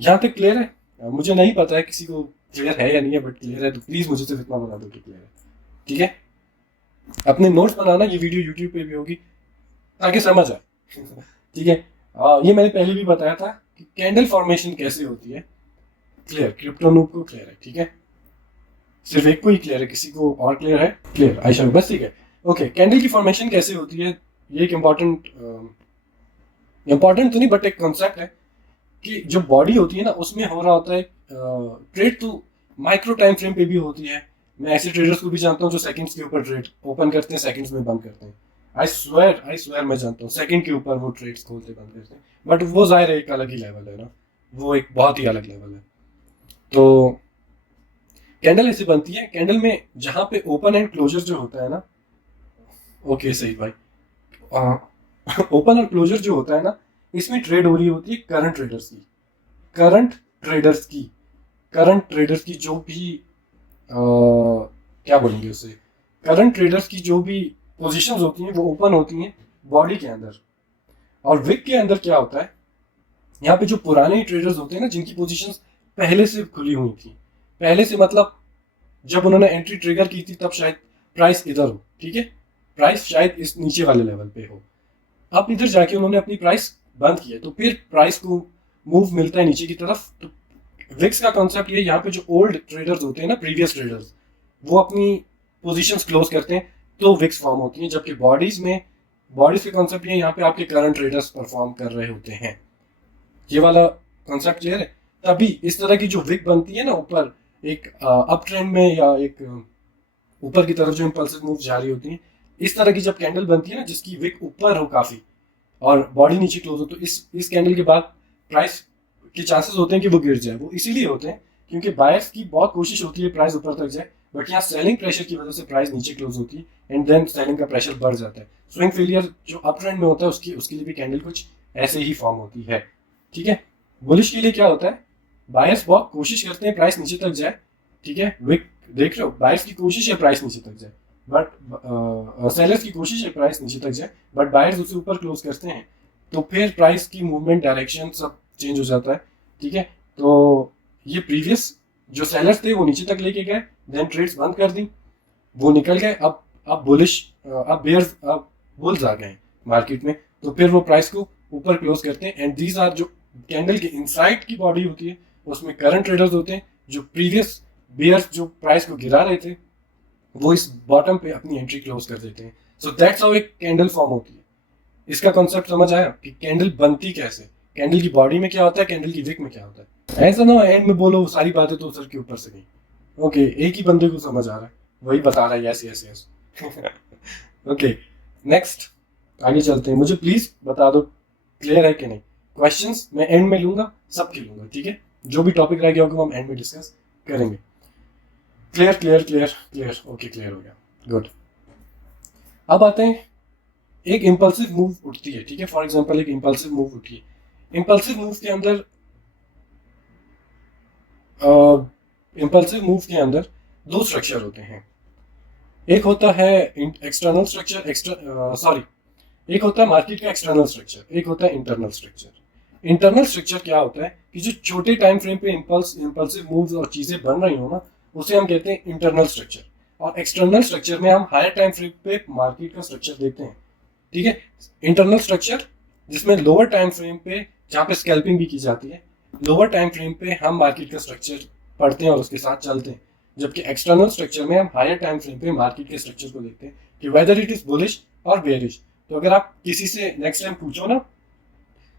यहाँ तक क्लियर है? मुझे नहीं पता है किसी को क्लियर है या नहीं है, बट क्लियर है तो प्लीज मुझे सिर्फ इतना बता दो कि क्लियर है। ठीक है, अपने नोट्स बनाना, ये वीडियो यूट्यूब पे भी होगी ताकि समझ आए। ठीक है, ये मैंने पहले भी बताया था कि कैंडल फॉर्मेशन कैसे होती है। क्लियर, क्रिप्टो नूब को क्लियर है? ठीक है, सिर्फ एक को ही क्लियर है, किसी को और क्लियर है? क्लियर आयशा, बस ठीक है। ओके, कैंडल की फॉर्मेशन कैसे होती है, ये एक इम्पॉर्टेंट तो नहीं बट एक कॉन्सेप्ट है कि जो बॉडी होती है ना उसमें हो रहा होता है ट्रेड, तो माइक्रो टाइम फ्रेम पे भी होती है। मैं ऐसे ट्रेडर्स को भी जानता हूँ जो सेकंड्स के ऊपर ट्रेड ओपन करते हैं, सेकंड्स में बंद करते हैं। आई स्वेयर मैं जानता हूँ सेकंड के ऊपर वो ट्रेड्स खोलते बंद करते हैं, बट वो जाहिर है एक अलग ही लेवल है ना, वो एक बहुत ही अलग लेवल है। तो कैंडल ऐसे बनती है, कैंडल में जहां पे ओपन एंड क्लोजर जो होता है ना, ओके सही भाई, ओपन और क्लोजर जो होता है ना, इसमें ट्रेड हो रही होती है करंट ट्रेडर्स की, करंट ट्रेडर्स की, करंट ट्रेडर्स की जो भी क्या बोलेंगे उसे, करंट ट्रेडर्स की जो भी पोजीशंस होती हैं वो ओपन होती हैं बॉडी के अंदर। और विक के अंदर क्या होता है, यहाँ पे जो पुराने ट्रेडर्स होते हैं ना जिनकी पोजीशंस पहले से खुली हुई थी, पहले से मतलब जब उन्होंने एंट्री ट्रिगर की थी तब शायद प्राइस इधर हो, ठीक है, प्राइस शायद इस नीचे वाले लेवल पे हो, अब इधर जाके उन्होंने अपनी प्राइस बंद की है, तो फिर प्राइस को मूव मिलता है नीचे की तरफ। तो विक्स का कॉन्सेप्ट ये, यहाँ पे जो ओल्ड ट्रेडर्स होते हैं ना, प्रीवियस ट्रेडर्स, वो अपनी पोजीशंस क्लोज करते हैं तो विक्स फॉर्म होती है, जबकि बॉडीज के कॉन्सेप्ट ये यहाँ पे आपके करंट ट्रेडर्स परफॉर्म कर रहे होते हैं। ये वाला कॉन्सेप्ट क्लियर है? तभी इस तरह की जो विक बनती है ना ऊपर एक अप ट्रेंड में, या एक ऊपर की तरफ जो इंपल्सिव मूव जारी होती है, इस तरह की जब कैंडल बनती है ना जिसकी विक ऊपर हो काफी और बॉडी नीचे क्लोज हो, तो इस कैंडल के बाद प्राइस के चांसेस होते हैं कि वो गिर जाए। वो इसीलिए होते हैं क्योंकि बायर्स की बहुत कोशिश होती है प्राइस ऊपर तक जाए, बट यहाँ सेलिंग प्रेशर की वजह से प्राइस नीचे क्लोज होती है एंड देन सेलिंग का प्रेशर बढ़ जाता है। स्विंग फेलियर जो अप ट्रेंड में होता है उसके लिए भी कैंडल कुछ ऐसे ही फॉर्म होती है। ठीक है, बुलिश के लिए क्या होता है, बायर्स बहुत कोशिश करते हैं प्राइस नीचे तक जाए, ठीक है, विक देख रहे हो, बायर्स की कोशिश है प्राइस नीचे तक जाए, बट सेलर्स की कोशिश है प्राइस नीचे तक जाए, बट बायर्स उसे ऊपर क्लोज करते हैं, तो फिर प्राइस की मूवमेंट डायरेक्शन सब चेंज हो जाता है, ठीक है। तो ये प्रीवियस जो सेलर्स थे वो नीचे तक लेके गए, देन ट्रेड्स बंद कर दी, वो निकल गए, अब बुलिश, अब बेयर्स, अब बुल्स आ गए मार्केट में, तो फिर वो प्राइस को ऊपर क्लोज करते हैं। एंड दीज आर जो कैंडल के इनसाइड की बॉडी होती है, उसमें करंट ट्रेडर्स होते हैं जो प्रीवियस बेयर्स जो प्राइस को गिरा रहे थे, वो इस बॉटम पे अपनी एंट्री क्लोज कर देते हैं। सो दैट्स हाउ एक कैंडल फॉर्म होती है। इसका कॉन्सेप्ट समझ आया कि कैंडल बनती कैसे, कैंडल की बॉडी में क्या होता है, कैंडल की विक में क्या होता है। ऐसा ना एंड में बोलो सारी बातें तो सर के ऊपर से गई। ओके, एक ही बंदे को समझ आ रहा है, वही बता रहा है yes yes yes. Okay, next आगे चलते हैं। मुझे प्लीज बता दो क्लियर है कि नहीं। क्वेश्चंस मैं एंड में लूंगा, सबके लूंगा, ठीक है। जो भी टॉपिक रह गया होगा हम एंड में डिस्कस करेंगे। Clear clear clear clear, okay clear हो गया, गुड। अब आते हैं, एक इंपल्सिव मूव उठती है, ठीक है। फॉर एग्जांपल एक इंपल्सिव मूव उठी है। इंपल्सिव मूव के अंदर दो स्ट्रक्चर होते हैं। एक होता है एक्सटर्नल स्ट्रक्चर, एक होता है मार्केट का एक्सटर्नल स्ट्रक्चर, एक होता है इंटरनल स्ट्रक्चर। इंटरनल स्ट्रक्चर क्या होता है कि जो छोटे टाइम फ्रेम पे इंपल्सिव मूव्स और चीजें बन रही हो ना, उसे हम कहते हैं इंटरनल स्ट्रक्चर। और एक्सटर्नल स्ट्रक्चर में हम हायर टाइम फ्रेम पे मार्केट का स्ट्रक्चर देखते हैं, ठीक है। इंटरनल स्ट्रक्चर जिसमें लोअर टाइम फ्रेम पे, जहाँ पे स्कैल्पिंग भी की जाती है, लोअर टाइम फ्रेम पे हम मार्केट का स्ट्रक्चर पढ़ते हैं और उसके साथ चलते हैं। जबकि एक्सटर्नल स्ट्रक्चर में हम हायर टाइम फ्रेम पे मार्केट के स्ट्रक्चर को देखते हैं कि वेदर इट इज बुलिश और बेयरिश। तो अगर आप किसी से नेक्स्ट टाइम पूछो ना,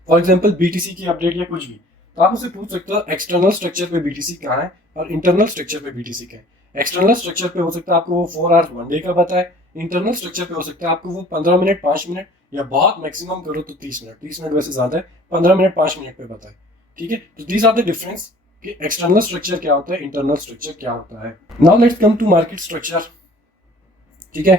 फॉर एग्जांपल बीटीसी की अपडेट या कुछ भी, तो आप उसे पूछ सकते हो एक्सटर्नल स्ट्रक्चर पे बीटीसी कहाँ है और इंटरनल स्ट्रक्चर पे बीटीसी कहाँ है। एक्सटर्नल स्ट्रक्चर पे हो सकता है आपको वो 4 आवर्स 1 डे का बताए, इंटरनल स्ट्रक्चर पे हो सकता है आपको वो 15 मिनट 5 मिनट, या बहुत मैक्सिमम करो तो 30 मिनट, 30 मिनट वैसे ज्यादा है, 15 मिनट 5 मिनट पे बताए, ठीक है। तो दीज आर द डिफरेंस कि एक्सटर्नल स्ट्रक्चर क्या होता है, इंटरनल स्ट्रक्चर क्या होता है। Now let's come to market structure, ठीक है।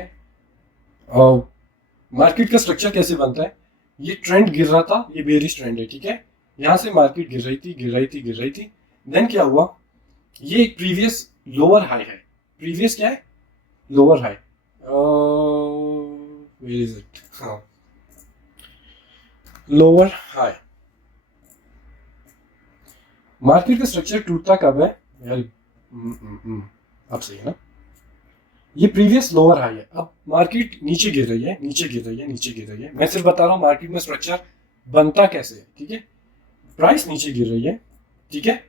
मार्केट का स्ट्रक्चर कैसे बनता है। ये ट्रेंड गिर रहा था, ये बेरिश ट्रेंड है, ठीक है। यहां से मार्केट गिर रही थी गिर रही थी गिर रही थी, देन क्या हुआ, ये एक प्रीवियस लोअर हाई है। प्रीवियस क्या है, lower high, where is it, हाँ, लोअर हाई। मार्केट का स्ट्रक्चर टूटता कब है यार, अब सही है ना। ये प्रीवियस लोअर हाई है, अब मार्केट नीचे गिर रही है नीचे गिर रही है नीचे गिर रही है। मैं सिर्फ बता रहा हूं मार्केट में स्ट्रक्चर बनता कैसे है, ठीक है। प्राइस नीचे गिर रही है, ठीक है।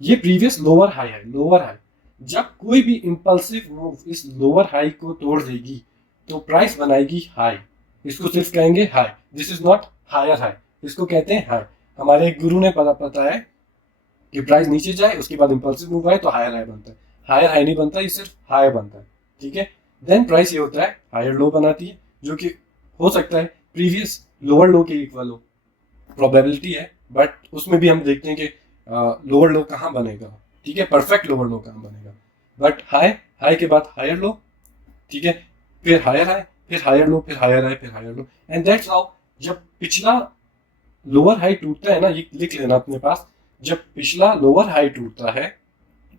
ये प्रीवियस लोअर हाई है, लोअर हाई। जब कोई भी इंपल्सिव मूव इस लोअर हाई को तोड़ देगी तो प्राइस बनाएगी हाई, इसको सिर्फ कहेंगे high. This is not higher high, इसको कहते हैं हाई। हमारे एक गुरु ने पता है कि प्राइस नीचे जाए उसके बाद इंपल्सिव मूव आए तो हायर हाई बनता है। हायर हाई नहीं बनता, ये सिर्फ हाई बनता है, ठीक है। देन प्राइस ये होता है हायर लो बनाती है, जो कि हो सकता है प्रीवियस लोअर लो के इक्वल हो, प्रोबेबिलिटी है, बट उसमें भी हम देखते हैं कि लोअर लो कहाँ बनेगा, ठीक है, परफेक्ट लोअर लो कहाँ बनेगा। बट हाई के बाद हायर लो, ठीक है, फिर हायर हाई, फिर हायर लो, फिर हायर हाई, फिर higher low, and that's how. जब पिछला लोअर हाई टूटता है ना, ये लिख लेना अपने पास, जब पिछला लोअर हाई टूटता है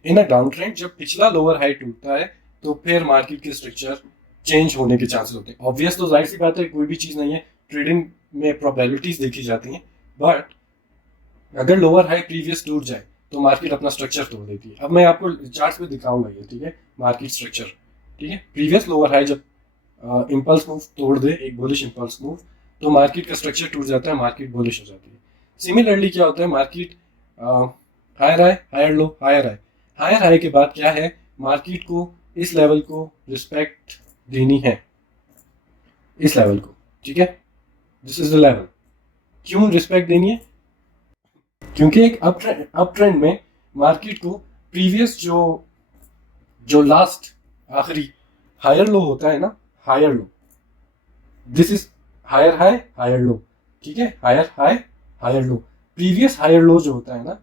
इन अ डाउन ट्रेंड, जब पिछला लोअर हाई टूटता है तो फिर मार्केट के स्ट्रक्चर चेंज होने के चांसेस होते हैं। ऑब्वियस तो जाहिर सी बात है, कोई भी चीज नहीं है, ट्रेडिंग में प्रोबेबिलिटीज देखी जाती हैं, बट अगर लोअर हाई प्रीवियस टूट जाए तो मार्केट अपना स्ट्रक्चर तोड़ देती है। अब मैं आपको चार्ट्स पे दिखाऊंगा ये, ठीक है, मार्केट स्ट्रक्चर, ठीक है। प्रीवियस लोअर हाई जब इंपल्स मूव तोड़ दे, एक बुलिश इंपल्स मूव, तो मार्केट का स्ट्रक्चर टूट जाता है, मार्केट बुलिश हो जाती है। सिमिलरली क्या होता है, market higher high higher low higher high, higher high के बाद क्या है, मार्केट को इस लेवल को रिस्पेक्ट देनी है, इस लेवल को, ठीक है, दिस इज द लेवल। क्यों रिस्पेक्ट देनी है, क्योंकि एक अप ट्रेंड में मार्केट को प्रीवियस जो लास्ट आखिरी हायर लो होता है ना, higher low, this is higher high higher low, ठीक है, higher high higher low. Previous higher low जो होता है ना,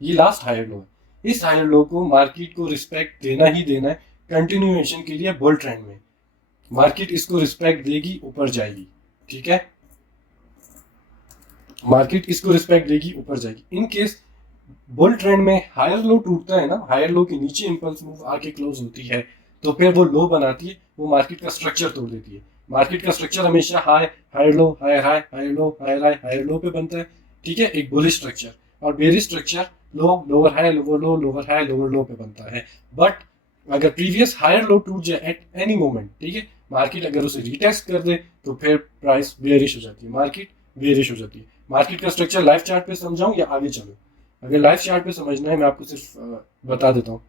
ये लास्ट हायर लो है। इस हायर लो को मार्केट को रिस्पेक्ट देना ही देना है कंटिन्यूएशन के लिए। बुल ट्रेंड में मार्केट इसको रिस्पेक्ट देगी, ऊपर जाएगी, ठीक है, मार्केट इसको रिस्पेक्ट देगी, ऊपर जाएगी। इन केस बुल ट्रेंड में हायर लो टूटता है ना, हायर लो के नीचे इंपल्स मूव आके क्लोज होती है, तो फिर वो लो बनाती है, वो मार्केट का स्ट्रक्चर तोड़ देती है। मार्केट का स्ट्रक्चर हमेशा high higher low higher high higher low higher high higher low पे बनता है, ठीक है, एक बुलिश स्ट्रक्चर। और bearish structure low lower high lower low lower high lower low पे बनता है। बट अगर प्रीवियस हायर लो टूट जाए एट एनी मोमेंट, ठीक है, मार्केट अगर उसे रिटेस्ट कर दे तो फिर प्राइस बेरिश हो जाती है, मार्केट बेरिश हो जाती है। मार्केट का स्ट्रक्चर लाइव चार्ट पे समझाऊं या आगे चलो? अगर लाइव चार्ट पे समझना है मैं आपको सिर्फ बता देता हूँ,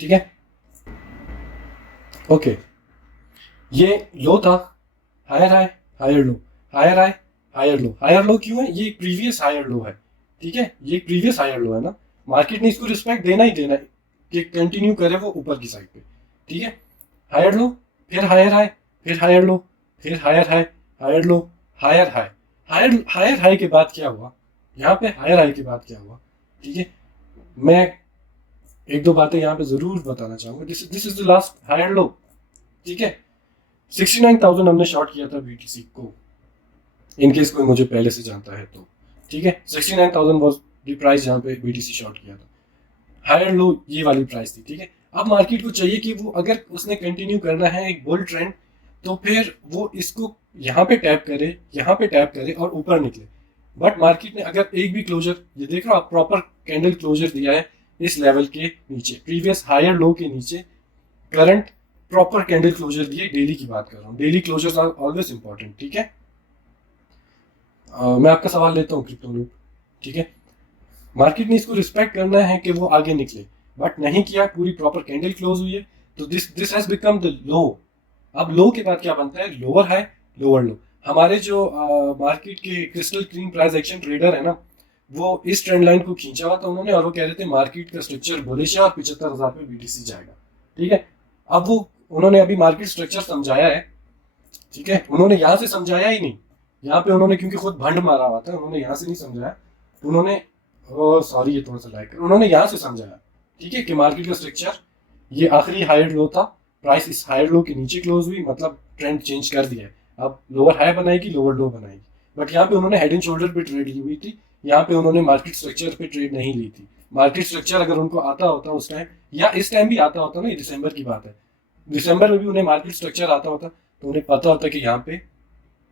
ठीक है। ओके, ये लो था, higher high higher low higher high higher low. Higher low क्यों है? ये प्रीवियस हायर लो है, ठीक है, ये प्रीवियस हायर लो है ना। मार्केट ने इसको रिस्पेक्ट देना ही देना है कि कंटिन्यू करे वो ऊपर की साइड पे, ठीक है। हायर लो, फिर हायर हाई, फिर हायर लो, फिर higher high higher low higher high. Higher high के बाद क्या हुआ? यहाँ पे हायर हाई के बाद क्या हुआ, ठीक है, मैं एक दो बातें यहाँ पे जरूर बताना चाहूंगा। This is the last higher low, ठीक है। 69,000 हमने शॉर्ट किया था बीटीसी को, इनकेस कोई मुझे पहले से जानता है तो, ठीक है। 69,000 वाज द प्राइस जहाँ पे बीटीसी शॉर्ट किया था। हायर लो ये वाली प्राइस थी, ठीक है। अब मार्केट को चाहिए कि वो अगर उसने कंटिन्यू करना है एक बुल ट्रेंड, तो फिर वो इसको यहाँ पे टैप करे, यहाँ पे टैप करे और ऊपर निकले। बट मार्केट ने अगर एक भी क्लोजर, ये देख रहे हो आप, प्रॉपर कैंडल क्लोजर दिया है इस लेवल के नीचे, प्रीवियस हायर लो के नीचे, करंट प्रॉपर कैंडल क्लोजर दिए। डेली की बात कर रहा हूँ, daily closures are always important, ठीक है। मैं आपका सवाल लेता हूँ क्रिप्टो लूप, ठीक है। मार्केट ने इसको रिस्पेक्ट करना है कि वो आगे निकले, बट नहीं किया, पूरी प्रॉपर कैंडल क्लोज हुई है, तो this has become the low. अब लो के बाद क्या बनता है? लोअर हाई लोअर लो। हमारे जो मार्केट के crystal clean price action trader है ना, वो इस ट्रेंड लाइन को खींचा हुआ था उन्होंने, और वो कह रहे थे मार्केट का स्ट्रक्चर बुलिश है और 75,000 पे बीटीसी जाएगा, ठीक है। अब वो उन्होंने अभी मार्केट स्ट्रक्चर समझाया है, ठीक है, उन्होंने यहाँ से समझाया ही नहीं। यहाँ पे उन्होंने क्योंकि खुद भंड मारा हुआ था, उन्होंने यहाँ से नहीं समझाया, उन्होंने सॉरी ये थोड़ा सा लाइक, उन्होंने यहाँ से समझाया, ठीक है, कि मार्केट का स्ट्रक्चर ये आखिरी हायर लो था, प्राइस इस हायर लो के नीचे क्लोज हुई, मतलब ट्रेंड चेंज कर दिया है, अब लोअर हाई बनाएगी लोअर लो बनाएगी। बट यहाँ पे उन्होंने हेड एंड शोल्डर पे ट्रेड ली हुई थी, यहाँ पे उन्होंने मार्केट स्ट्रक्चर पे ट्रेड नहीं ली थी। मार्केट स्ट्रक्चर अगर उनको आता होता उस टाइम, या इस टाइम भी आता होता ना, ये दिसंबर की बात है, दिसंबर में भी उन्हें मार्केट स्ट्रक्चर आता होता तो उन्हें पता होता कि यहाँ पे,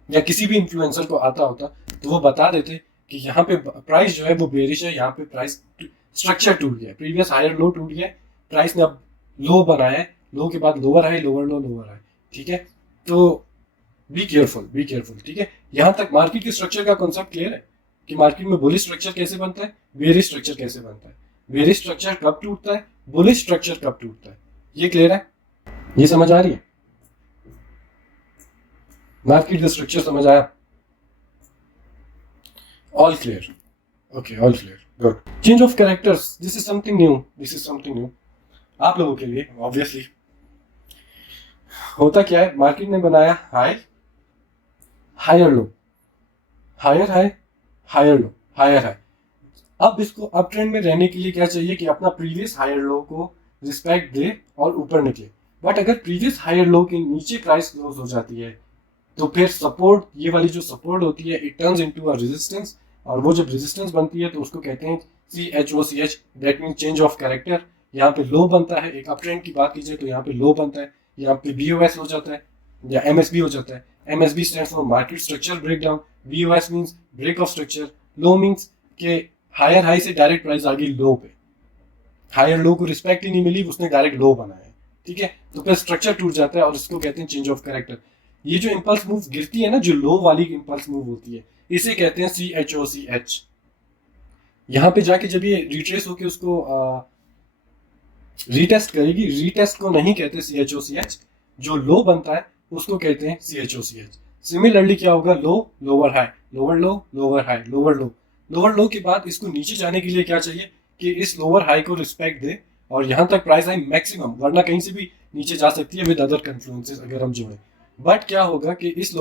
या किसी भी इन्फ्लुएंसर को आता होता तो वो बता देते कि यहाँ पे प्राइस जो है वो बेरिश है, यहाँ पे प्राइस स्ट्रक्चर टूट गया, प्रीवियस हायर लो टूट गया, प्राइस ने अब लो बनाया है, लो के बाद lower high lower low lower high, ठीक है। तो बी केयरफुल, ठीक है। यहाँ तक मार्केट के स्ट्रक्चर का कॉन्सेप्ट क्लियर है कि मार्केट में बुलिश स्ट्रक्चर कैसे बनता है, बेरिश स्ट्रक्चर कैसे बनता है, बेरिश स्ट्रक्चर कब टूटता है, बुलिश स्ट्रक्चर कब टूटता है, ये क्लियर है? ये समझ आ रही है? मार्केट का स्ट्रक्चर समझ आया? All clear, okay, all clear, good. Change of characters, this is something new आप लोगों के लिए। ऑब्वियसली होता क्या है, मार्केट ने बनाया high higher low higher high higher low higher high. अब इसको अप ट्रेंड में रहने के लिए क्या चाहिए कि अपना प्रीवियस हायर लो को रिस्पेक्ट दे और ऊपर निकले। बट अगर प्रीवियस हायर लो के नीचे प्राइस क्लोज हो जाती है तो फिर सपोर्ट, ये वाली जो सपोर्ट होती है, it turns into a resistance, और वो जब रेजिस्टेंस बनती है तो उसको कहते हैं CHOCH, that mean change of character. यहाँ पे लो बनता है, एक अप ट्रेंड की बात कीजिए तो यहाँ पे लो बनता है, यहाँ पे BOS हो जाता है या MSB हो जाता है। MSB stands for market structure breakdown, BOS means break of structure, low means के हायर हाई से डायरेक्ट प्राइस आ गई लो पे, हायर लो को रिस्पेक्ट ही नहीं मिली, उसने डायरेक्ट लो बनाया है, ठीक है। तो फिर स्ट्रक्चर टूट जाता है और इसको कहते हैं चेंज ऑफ कैरेक्टर। ये जो इंपल्स मूव गिरती है ना, जो लो वाली इंपल्स मूव होती है, इसे कहते हैं CHOCH। यहाँ पे जाके जब ये रिट्रेस होके उसको रीटेस्ट करेगी, रीटेस्ट को नहीं कहते CHOCH, जो लो बनता है उसको कहते हैं CHOCH। सिमिलरली क्या होगा, लो lower high lower low lower high lower low lower लो के बाद इसको नीचे जाने के लिए क्या चाहिए कि इस लोअर हाई को रिस्पेक्ट दे और यहाँ तक प्राइस आई मैक्सिमम, वरना कहीं से भी नीचे जा सकती है विद अदर कन्फ्लुएंसेस अगर हम जोड़ें। बट क्या होगा कि this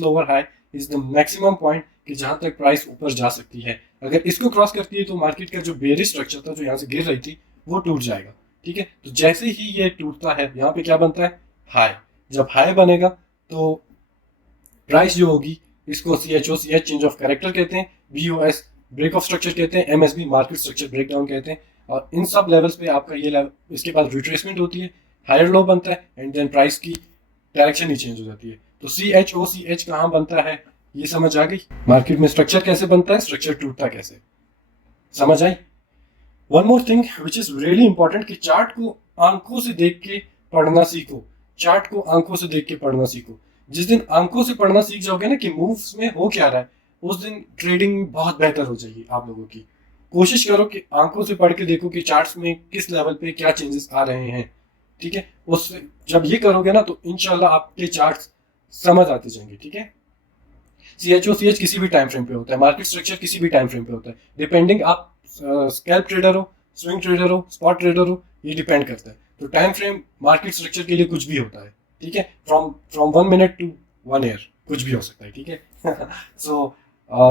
lower high is the maximum point कि जहां तक प्राइस ऊपर जा सकती है। अगर इसको क्रॉस करती है तो मार्केट का जो बेरिश स्ट्रक्चर था, जो यहाँ से गिर रही थी, वो टूट जाएगा, ठीक है। तो जैसे ही ये टूटता है, यहाँ पे क्या बनता है, हाई। जब हाई बनेगा तो प्राइस जो होगी, इसको CHOCH चेंज ऑफ कैरेक्टर कहते हैं, BOS ब्रेक ऑफ स्ट्रक्चर कहते हैं, MSB मार्केट स्ट्रक्चर ब्रेकडाउन कहते हैं। और इन सब लेवल्स पे आपका ये लेवल, इसके बाद रिट्रेसमेंट होती है, हायर लो बनता है एंड देन प्राइस की डायरेक्शन ही चेंज हो जाती है। तो CHOCH कहाँ बनता है ये समझ आ गई। मार्केट में स्ट्रक्चर कैसे बनता है, स्ट्रक्चर टूटता कैसे, समझ आई। One more thing which is really important कि चार्ट को आंखों से देख के पढ़ना सीखो। चार्ट को आंखों से देख के पढ़ना सीखो। जिस दिन आंखों से पढ़ना सीख जाओगे ना कि मूव्स में हो क्या रहा है, उस दिन ट्रेडिंग बहुत बेहतर हो जाएगी आप लोगों की। कोशिश करो कि आंखों से पढ़ के देखो कि चार्ट्स में किस लेवल पे क्या चेंजेस आ रहे हैं, ठीक है। उस जब ये करोगे ना तो इंशाल्लाह आपके चार्ट्स समझ आते जाएंगे, ठीक है। CHOCH किसी भी टाइम फ्रेम पे होता है, मार्केट स्ट्रक्चर किसी भी टाइम फ्रेम पे होता है, डिपेंडिंग आप स्कैल्प ट्रेडर हो, स्विंग ट्रेडर हो, स्पॉट ट्रेडर हो, ये डिपेंड करता है। तो टाइम फ्रेम मार्केट स्ट्रक्चर के लिए कुछ भी होता है, ठीक है। From from 1 minute to 1 year कुछ भी हो सकता है, ठीक है। सो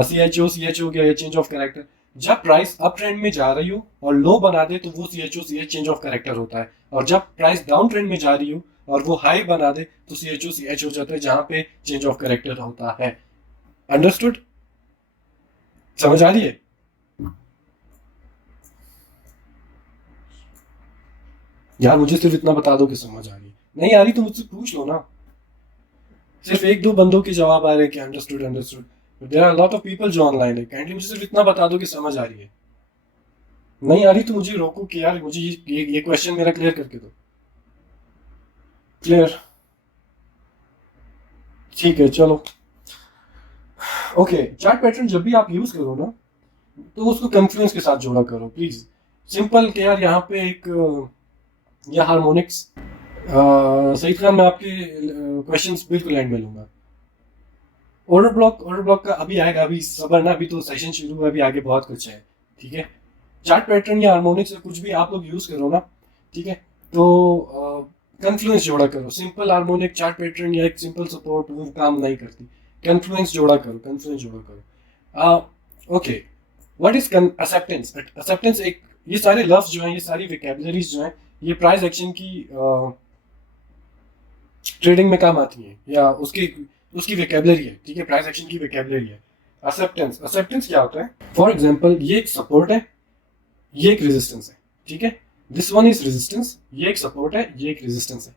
CHO हो गया, चेंज ऑफ कैरेक्टर। जब प्राइस अप ट्रेंड में जा रही हो और लो बना दे तो वो CHO चेंज ऑफ कैरेक्टर होता है, और जब प्राइस डाउन ट्रेंड में जा रही हो और वो हाई बना दे तो CHO हो जाता है, जहां पे चेंज ऑफ कैरेक्टर होता है। अंडरस्टूड, समझ आ रही है। यार मुझे सिर्फ इतना बता दो कि समझ आ रही है, नहीं आ रही तो मुझसे पूछ लो ना। सिर्फ एक दो बंदों के जवाब आ रहे हैं कि understood understood, there are lot of people जो ऑनलाइन है। काइंडली मुझे सिर्फ इतना बता दो कि समझ आ रही है। नहीं आ रही तो मुझे रोको कि यार मुझे ये क्वेश्चन मेरा क्लियर करके दो। क्लियर, ठीक है चलो। ओके, चार्ट पैटर्न जब भी आप यूज करो ना तो उसको कन्फ्लुएंस के साथ जोड़ा करो प्लीज। सिंपल के यार यहाँ पे एक या हार्मोनिक्स। सही खान, मैं आपके क्वेश्चंस बिल्कुल एंड में लूंगा। ऑर्डर ब्लॉक का अभी आएगा, अभी सबर ना, अभी तो सेशन शुरू हुआ, अभी आगे बहुत कुछ है, ठीक है। चार्ट पैटर्न या हार्मोनिक्स या कुछ भी आप लोग यूज करो ना, ठीक है, तो कन्फ्लुएंस जोड़ा करो। सिंपल हार्मोनिक चार्ट पैटर्न या एक सिंपल सपोर्ट वो काम नहीं करती, कन्फ्लुएंस जोड़ा करो, कन्फ्लुएंस जोड़ा करो। Okay, what is acceptance. Acceptance एक, ये सारे लफ्ज जो हैं, ये सारी विकेबलरीज जो हैं, ये प्राइस एक्शन की ट्रेडिंग में काम आती है या उसकी उसकी वेकेबलरी है, ठीक है। प्राइस एक्शन की वेकेबलरी है एक्सेप्टेंस। एक्सेप्टेंस क्या होता है, फॉर एग्जांपल ये एक सपोर्ट है, ये एक रेजिस्टेंस है, ठीक है। दिस वन इज रेजिस्टेंस, ये एक सपोर्ट है, ये एक रेजिस्टेंस है।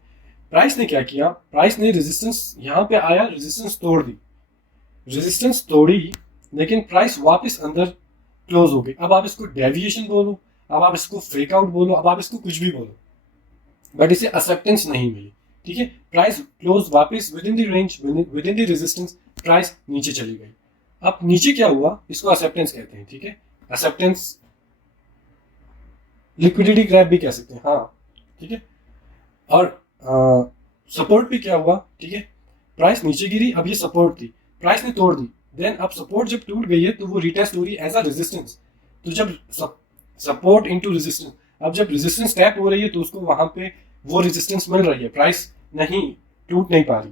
प्राइस ने क्या किया, प्राइस ने रेजिस्टेंस यहाँ पे आया, रेजिस्टेंस तोड़ दी, रेजिस्टेंस तोड़ी, लेकिन प्राइस वापस अंदर क्लोज हो गई। अब आप इसको डेविएशन बोलो, अब आप इसको फेक आउट बोलो, अब आप इसको कुछ भी बोलो, बट इसे एक्सेप्टेंस नहीं मिली, ठीक है। प्राइस क्लोज वापस with in the range, with in the resistance, price नीचे चली गई। अब नीचे क्या हुआ, इसको एक्सेप्टेंस कहते हैं, ठीक है। एक्सेप्टेंस, लिक्विडिटी ग्रैब भी कह सकते हैं, हाँ, ठीक है। और सपोर्ट भी क्या हुआ, ठीक है, प्राइस नीचे गिरी, अब ये सपोर्ट थी, प्राइस ने तोड़ दी, देन अब सपोर्ट जब टूट गई है तो वो रिटेस्ट हो रही है एज अ रेजिस्टेंस। तो जब सपोर्ट इनटू रेजिस्टेंस, अब जब रेजिस्टेंस टैप हो रही है तो उसको वहां पे वो रेजिस्टेंस मिल रही है, प्राइस नहीं टूट नहीं पा रही,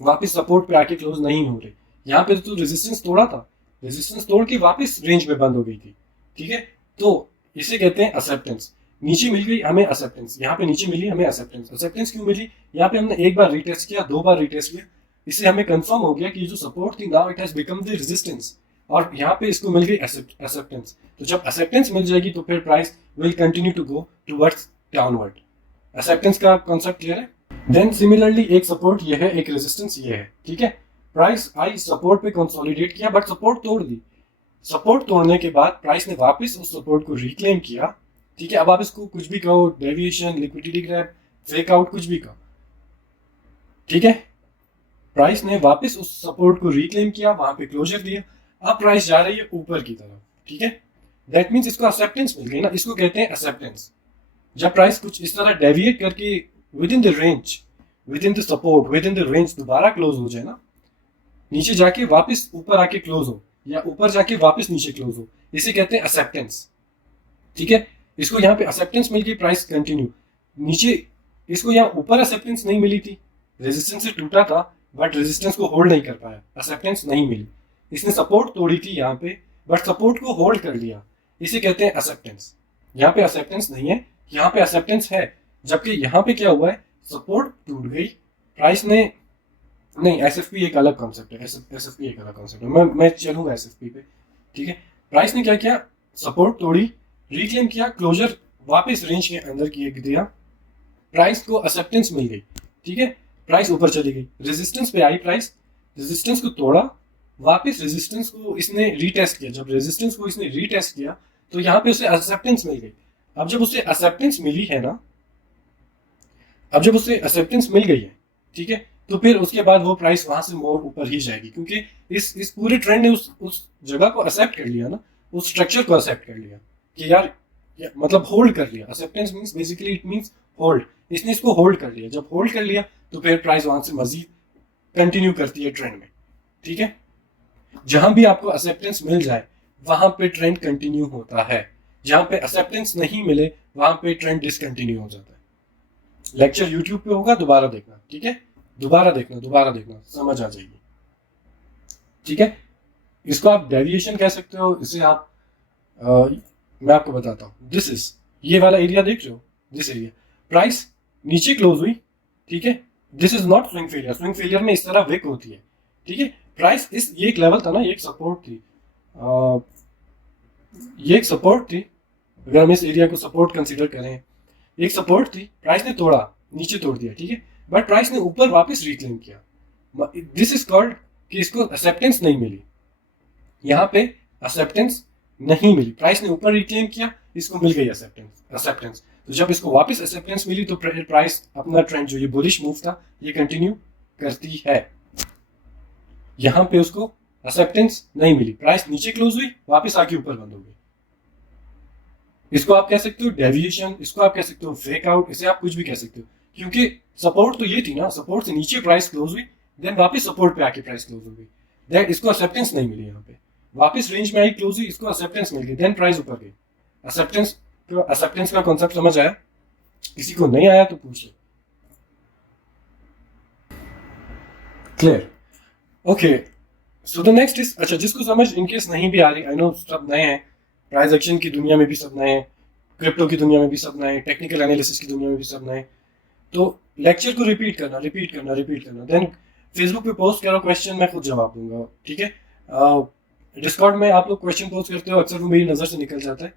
वापस सपोर्ट पे आके क्लोज नहीं हो रही। यहाँ पे तो रेजिस्टेंस तोड़ा था, रेजिस्टेंस तोड़ के वापस रेंज में बंद हो गई थी, ठीक है। तो इसे कहते हैं एक्सेप्टेंस। नीचे मिल गई हमें एक्सेप्टेंस, यहाँ पे नीचे मिली हमें एक्सेप्टेंस। एक्सेप्टेंस क्यों मिली, यहाँ पे हमने एक बार रिटेस्ट किया, दो बार रिटेस्ट किया, इससे हमें कंफर्म हो गया कि जो सपोर्ट थी now it has become the resistance, और यहाँ पे इसको मिल गई एक्सेप्टेंस। तो जब एक्सेप्टेंस मिल जाएगी तो फिर price will continue to go towards downward. Acceptance का कॉन्सेप्ट क्लियर है। देन सिमिलरली एक सपोर्ट ये है, एक रेजिस्टेंस ये है, ठीक है। प्राइस आई सपोर्ट पे कंसोलिडेट किया बट सपोर्ट तोड़ दी, सपोर्ट तोड़ने के बाद प्राइस ने वापस उस सपोर्ट को रिक्लेम किया, ठीक है। अब आप इसको कुछ भी कहो, deviation, liquidity grab, fake out, कुछ भी कहो, ठीक है। प्राइस ने वापस उस सपोर्ट को रिक्लेम किया, वहां पे क्लोजर दिया, अब प्राइस जा रही है ऊपर की तरफ, ठीक है। दैट मीन्स इसको एक्सेप्टेंस मिल गई ना, इसको कहते हैं एक्सेप्टेंस। जब प्राइस कुछ इस तरह डेविएट करके with in the range, with in the support, with in the range दोबारा क्लोज हो जाए ना, नीचे जाके वापस ऊपर आके क्लोज हो, या ऊपर जाके वापस नीचे क्लोज हो, इसे कहते हैं एक्सेप्टेंस, ठीक है। इसको यहाँ पे एक्सेप्टेंस मिल गई, प्राइस कंटिन्यू नीचे, इसको यहाँ ऊपर एक्सेप्टेंस नहीं मिली थी, रेजिस्टेंस से टूटा था बट रेजिस्टेंस को होल्ड नहीं कर पाया, एक्सेप्टेंस नहीं मिली। इसने सपोर्ट तोड़ी थी यहाँ पे बट सपोर्ट को होल्ड कर लिया, इसे कहते हैं एक्सेप्टेंस। यहाँ पे एक्सेप्टेंस नहीं है, यहाँ पे एक्सेप्टेंस है, जबकि यहाँ पे क्या हुआ है, सपोर्ट टूट गई, प्राइस ने, नहीं एसएफपी एक अलग कॉन्सेप्ट है, एसएफपी एक अलग कॉन्सेप्ट है, मैं चलूंगा एसएफपी पे, ठीक है। प्राइस ने क्या किया, सपोर्ट तोड़ी, रिक्लेम किया, क्लोजर वापस रेंज के अंदर किए दिया, प्राइस को एक्सेप्टेंस मिल गई, ठीक है, प्राइस ऊपर चली गई, रेजिस्टेंस पे आई प्राइस, रेजिस्टेंस को तोड़ा, वापस रेजिस्टेंस को इसने रीटेस्ट किया, जब रेजिस्टेंस को इसने रीटेस्ट किया तो यहाँ पे उसे एक्सेप्टेंस मिल गई। अब जब उसे एक्सेप्टेंस मिली है ना, अब जब उसे एक्सेप्टेंस मिल गई है, ठीक है, तो फिर उसके बाद वो प्राइस वहां से मोर ऊपर ही जाएगी, क्योंकि इस पूरे ट्रेंड ने उस जगह को एक्सेप्ट कर लिया ना, उस स्ट्रक्चर को एक्सेप्ट कर लिया कि यार मतलब होल्ड कर लिया। Acceptance means basically it means hold, इसने इसको होल्ड कर लिया। जब होल्ड कर लिया तो फिर प्राइस वहां से मजीद कंटिन्यू करती है ट्रेंड में, ठीक है। जहां भी आपको एक्सेप्टेंस मिल जाए वहां पे ट्रेंड कंटिन्यू होता है, जहां पे एक्सेप्टेंस नहीं मिले वहां पे ट्रेंड डिसकंटिन्यू हो जाता है। लेक्चर यूट्यूब पे होगा, दोबारा देखना, ठीक है, दोबारा देखना समझ आ जाएगी, ठीक है। इसको आप डेविएशन कह सकते हो, इसे आप मैं आपको बताता हूँ। दिस इज, ये वाला एरिया देख रहे हो, दिस एरिया, प्राइस नीचे क्लोज हुई, ठीक है, this is not swing failure. Swing failure में इस तरह विक होती है, ठीक है। प्राइस इस, ये एक लेवल था ना, ये एक सपोर्ट थी, ये एक सपोर्ट थी, अगर हम इस एरिया को सपोर्ट कंसीडर करें, एक सपोर्ट थी, प्राइस ने तोड़ा, नीचे तोड़ दिया, ठीक है, बट प्राइस ने ऊपर वापस रिक्लेम किया। दिस इज कॉल्ड कि इसको एक्सेप्टेंस नहीं मिली, यहाँ पे एक्सेप्टेंस नहीं मिली, प्राइस ने ऊपर रिक्लेम किया, इसको मिल गई एक्सेप्टेंस। तो जब इसको वापस एक्सेप्टेंस मिली तो प्राइस अपना ट्रेंड जो ये बुलिश मूव था ये कंटिन्यू करती है। यहाँ पे उसको एक्सेप्टेंस नहीं मिली, प्राइस नीचे क्लोज हुई, वापस आके ऊपर बंद हो गई। इसको आप कह सकते हो डेविएशन, इसको आप कह सकते हो फेक आउट, इसे आप कुछ भी कह सकते हो, क्योंकि सपोर्ट तो ये थी ना, सपोर्ट से नीचे प्राइस क्लोज हुई, देन वापस सपोर्ट पे आके प्राइस क्लोज हो गई, देन इसको एक्सेप्टेंस नहीं मिली, यहाँ पे वापस रेंज में आई, क्लोज हुई, इसको एक्सेप्टेंस मिल गई, देन प्राइस ऊपर गई। एक्सेप्टेंस का कॉन्सेप्ट समझ आया? किसी को नहीं आया तो पूछ लो। Clear? Okay, so the next is, अच्छा जिसको समझ इनकेस नहीं भी आ रही, आई नो सब नए हैं, प्राइस एक्शन की दुनिया में भी सब नए हैं, क्रिप्टो की दुनिया में भी सब नए हैं, टेक्निकल एनालिसिस की दुनिया में भी सब नए हैं, तो लेक्चर को रिपीट करना, देन फेसबुक पे पोस्ट करो क्वेश्चन, मैं खुद जवाब दूंगा, ठीक है। डिस्कॉर्ड में आप लोग क्वेश्चन पोस्ट करते हो, अक्सर वो मेरी नज़र से निकल जाता है,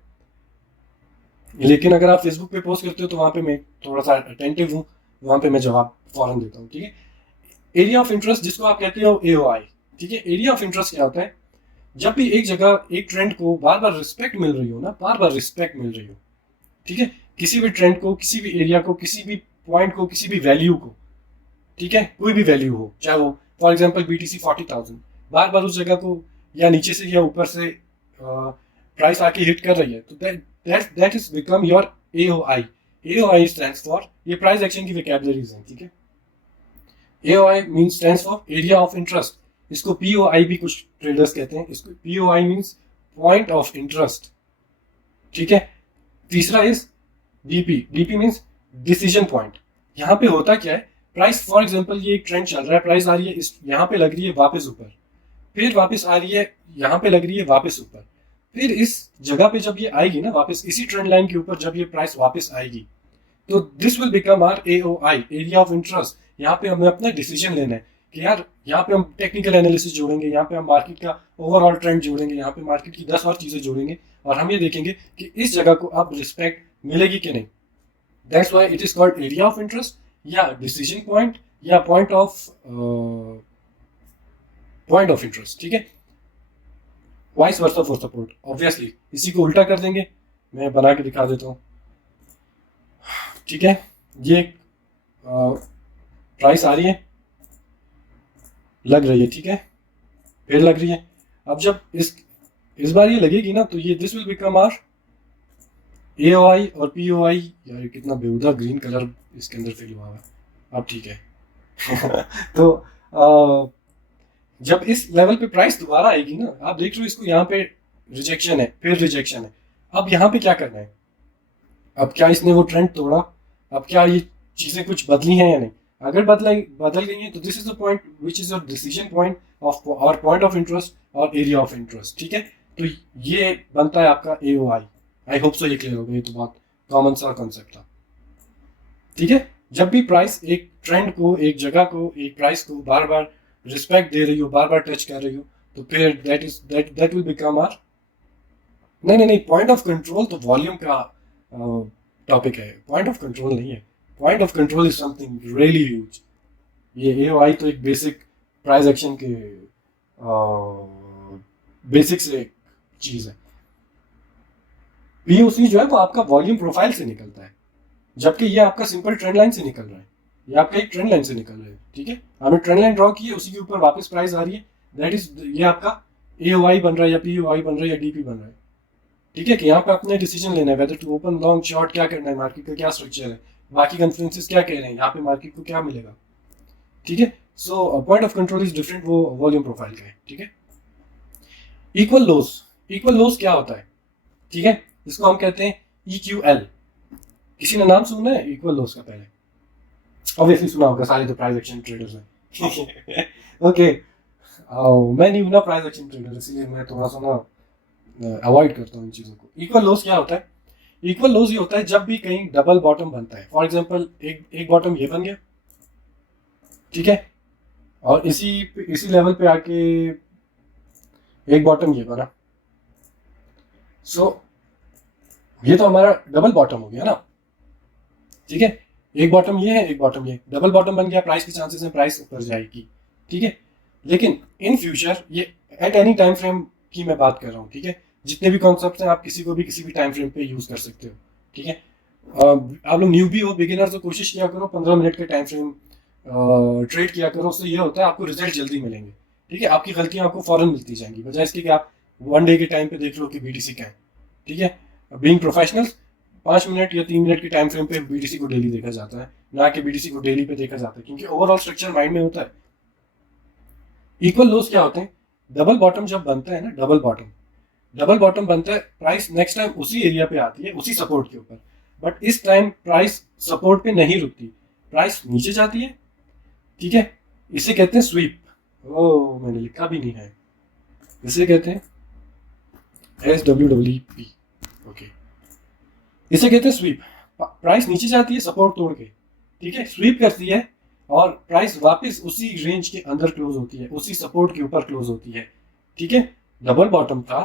लेकिन अगर आप फेसबुक पे पोस्ट करते हो तो वहाँ पे मैं थोड़ा सा अटेंटिव हूँ, वहाँ पे मैं जवाब फौरन देता हूँ, ठीक है। एरिया ऑफ इंटरेस्ट जिसको आप कहते हो AOI, ठीक है। एरिया ऑफ इंटरेस्ट क्या होता है? जब भी एक जगह एक ट्रेंड को बार बार रिस्पेक्ट मिल रही हो ना, बार बार रिस्पेक्ट मिल रही हो, ठीक है, किसी भी ट्रेंड को, किसी भी एरिया को, किसी भी पॉइंट को, किसी भी वैल्यू को, ठीक है, कोई भी वैल्यू हो, चाहे वो फॉर एग्जांपल BTC 40,000, बार बार उस जगह को या नीचे से या ऊपर से प्राइस आके हिट कर रही है, तो that is become your AOI। AOI stands for, ये प्राइस एक्शन की वोकैबुलरीज हैं, ठीक है। AOI means stands for area of interest, इसको POI भी कुछ ट्रेडर्स कहते हैं, इसको POI means point of interest, ठीक है। तीसरा is DP means decision point. यहाँ पे होता क्या है, प्राइस फॉर एग्जांपल ये एक ट्रेंड चल रहा है, प्राइस आ रही है इस, यहाँ पे लग रही है वापस ऊपर, फिर वापस आ रही है, यहाँ पे लग रही है वापस ऊपर, फिर इस जगह पे जब ये आएगी ना वापस इसी ट्रेंड लाइन के ऊपर, जब ये प्राइस वापस आएगी तो this will become our AOI, area of interest. यहाँ पे हमें अपना डिसीजन लेना है कि यार यहाँ पे हम टेक्निकल एनालिसिस जोड़ेंगे, यहाँ पे हम मार्केट का ओवरऑल ट्रेंड जोड़ेंगे, यहाँ पे मार्केट की 10 और चीजें जोड़ेंगे, और हम ये देखेंगे कि इस जगह को अब रिस्पेक्ट मिलेगी कि नहीं। That's why it is called area of interest या डिसीजन पॉइंट या पॉइंट ऑफ इंटरेस्ट, ठीक है। Vice versa for support, obviously इसी को उल्टा कर देंगे, मैं बना के दिखा देता हूँ, ठीक है। ये प्राइस आ रही है, लग रही है, ठीक है, फिर लग रही है, अब जब इस बार ये लगेगी ना तो ये this will become our AOI और POI। यार कितना बेहुदा ग्रीन कलर इसके अंदर फिल हुआ है, अब ठीक है। तो जब इस लेवल पे प्राइस दोबारा आएगी ना, आप देख रहे हो इसको, यहाँ पे रिजेक्शन है, फिर रिजेक्शन है, अब यहाँ पे क्या करना है, अब क्या इसने वो ट्रेंड तोड़ा, अब क्या ये चीजें कुछ बदली हैं या नहीं? अगर बदल गई हैं तो this is the point which is your decision point of और पॉइंट ऑफ इंटरेस्ट और एरिया ऑफ इंटरेस्ट, ठीक है। तो ये बनता है आपका AOI। आई होप सो ये क्लियर हो गया, ये तो बहुत कॉमन सा कॉन्सेप्ट था, ठीक है। जब भी प्राइस एक ट्रेंड को, एक जगह को, एक प्राइस को बार बार रिस्पेक्ट दे रही हो, बार बार टच कर रही हो, तो फिर दैट विल बिकम आवर, नहीं पॉइंट ऑफ कंट्रोल तो वॉल्यूम का टॉपिक है, पॉइंट ऑफ कंट्रोल नहीं है, point of control is something really huge. ये AOI तो एक बेसिक प्राइस एक्शन के बेसिक से एक चीज है। POC जो है वो आपका वॉल्यूम प्रोफाइल से निकलता है, जबकि ये आपका सिंपल ट्रेंड लाइन से निकल रहा है। ये आपका एक ट्रेंड लाइन से निकल रहा है, ठीक है। हमने ट्रेंड लाइन ड्रॉ की है, उसी के ऊपर वापस प्राइस आ रही है, दैट इज ये आपका AOI बन रहा है या POI बन रहा है या DP बन रहा है, ठीक है। कि यहाँ पे आपने डिसीजन लेना है whether to open long short, क्या करना है, मार्केट का क्या स्ट्रक्चर है, बाकी कन्फ्लुएंसेस क्या कह रहे हैं, यहाँ पे मार्केट को क्या मिलेगा, ठीक है। So point of control is different, वो वॉल्यूम प्रोफाइल का है, ठीक है। इक्वल लॉस क्या होता है, ठीक है, इसको हम कहते हैं EQL। किसी ने नाम सुना है इक्वल लॉस का? पहले ऑब्वियसली सुना होगा, सारे तो प्राइस एक्शन ट्रेडर्स हैं। ओके, मैं नहीं हूं ना प्राइस एक्शन ट्रेडर, इसलिए मैं थोड़ा सा ना अवॉइड करता हूँ इन चीज़ों को। इक्वल लॉस क्या होता है? इक्वल लॉस ये होता है जब भी कहीं डबल बॉटम बनता है। फॉर एग्जांपल एक बॉटम ये बन गया, ठीक है, और इसी लेवल पे आके एक बॉटम ये बना। सो ये तो हमारा डबल बॉटम हो गया ना, ठीक है। एक बॉटम ये है, एक बॉटम ये, डबल बॉटम बन गया, प्राइस के चांसेस हैं प्राइस ऊपर जाएगी, ठीक है। लेकिन इन फ्यूचर ये एट एनी टाइम फ्रेम की मैं बात कर रहा हूँ, ठीक है। जितने भी कॉन्सेप्ट हैं आप किसी को भी किसी भी टाइम फ्रेम पे यूज कर सकते हो, ठीक है। आप लोग न्यूबी हो, बिगिनर, तो कोशिश किया करो 15 मिनट के टाइम फ्रेम ट्रेड किया करो। उससे ये होता है आपको रिजल्ट जल्दी मिलेंगे, ठीक है। आपकी गलतियां आपको फौरन मिलती जाएंगी, बजाय इसके कि आप 1 डे के टाइम पे देख लो कि BTC क्या है, ठीक है। बीइंग प्रोफेशनल्स 5 मिनट या 3 मिनट के टाइम फ्रेम पे BTC को डेली देखा जाता है, ना कि BTC को डेली पे देखा जाता है, क्योंकि ओवरऑल स्ट्रक्चर माइंड में होता है। इक्वल लॉस क्या होते हैं? डबल बॉटम जब बनता है ना, डबल बॉटम बनता है, प्राइस नेक्स्ट टाइम उसी एरिया पे आती है, उसी सपोर्ट के ऊपर, बट इस टाइम प्राइस सपोर्ट पे नहीं रुकती, प्राइस नीचे जाती है, ठीक है। इसे कहते हैं स्वीप। ओ, मैंने लिखा भी नहीं है, इसे कहते हैं SWEEP, ओके। इसे कहते हैं स्वीप। प्राइस नीचे जाती है सपोर्ट तोड़ के, ठीक है, स्वीप करती है और प्राइस वापस उसी रेंज के अंदर क्लोज होती है, उसी सपोर्ट के ऊपर क्लोज होती है, ठीक है। डबल बॉटम था,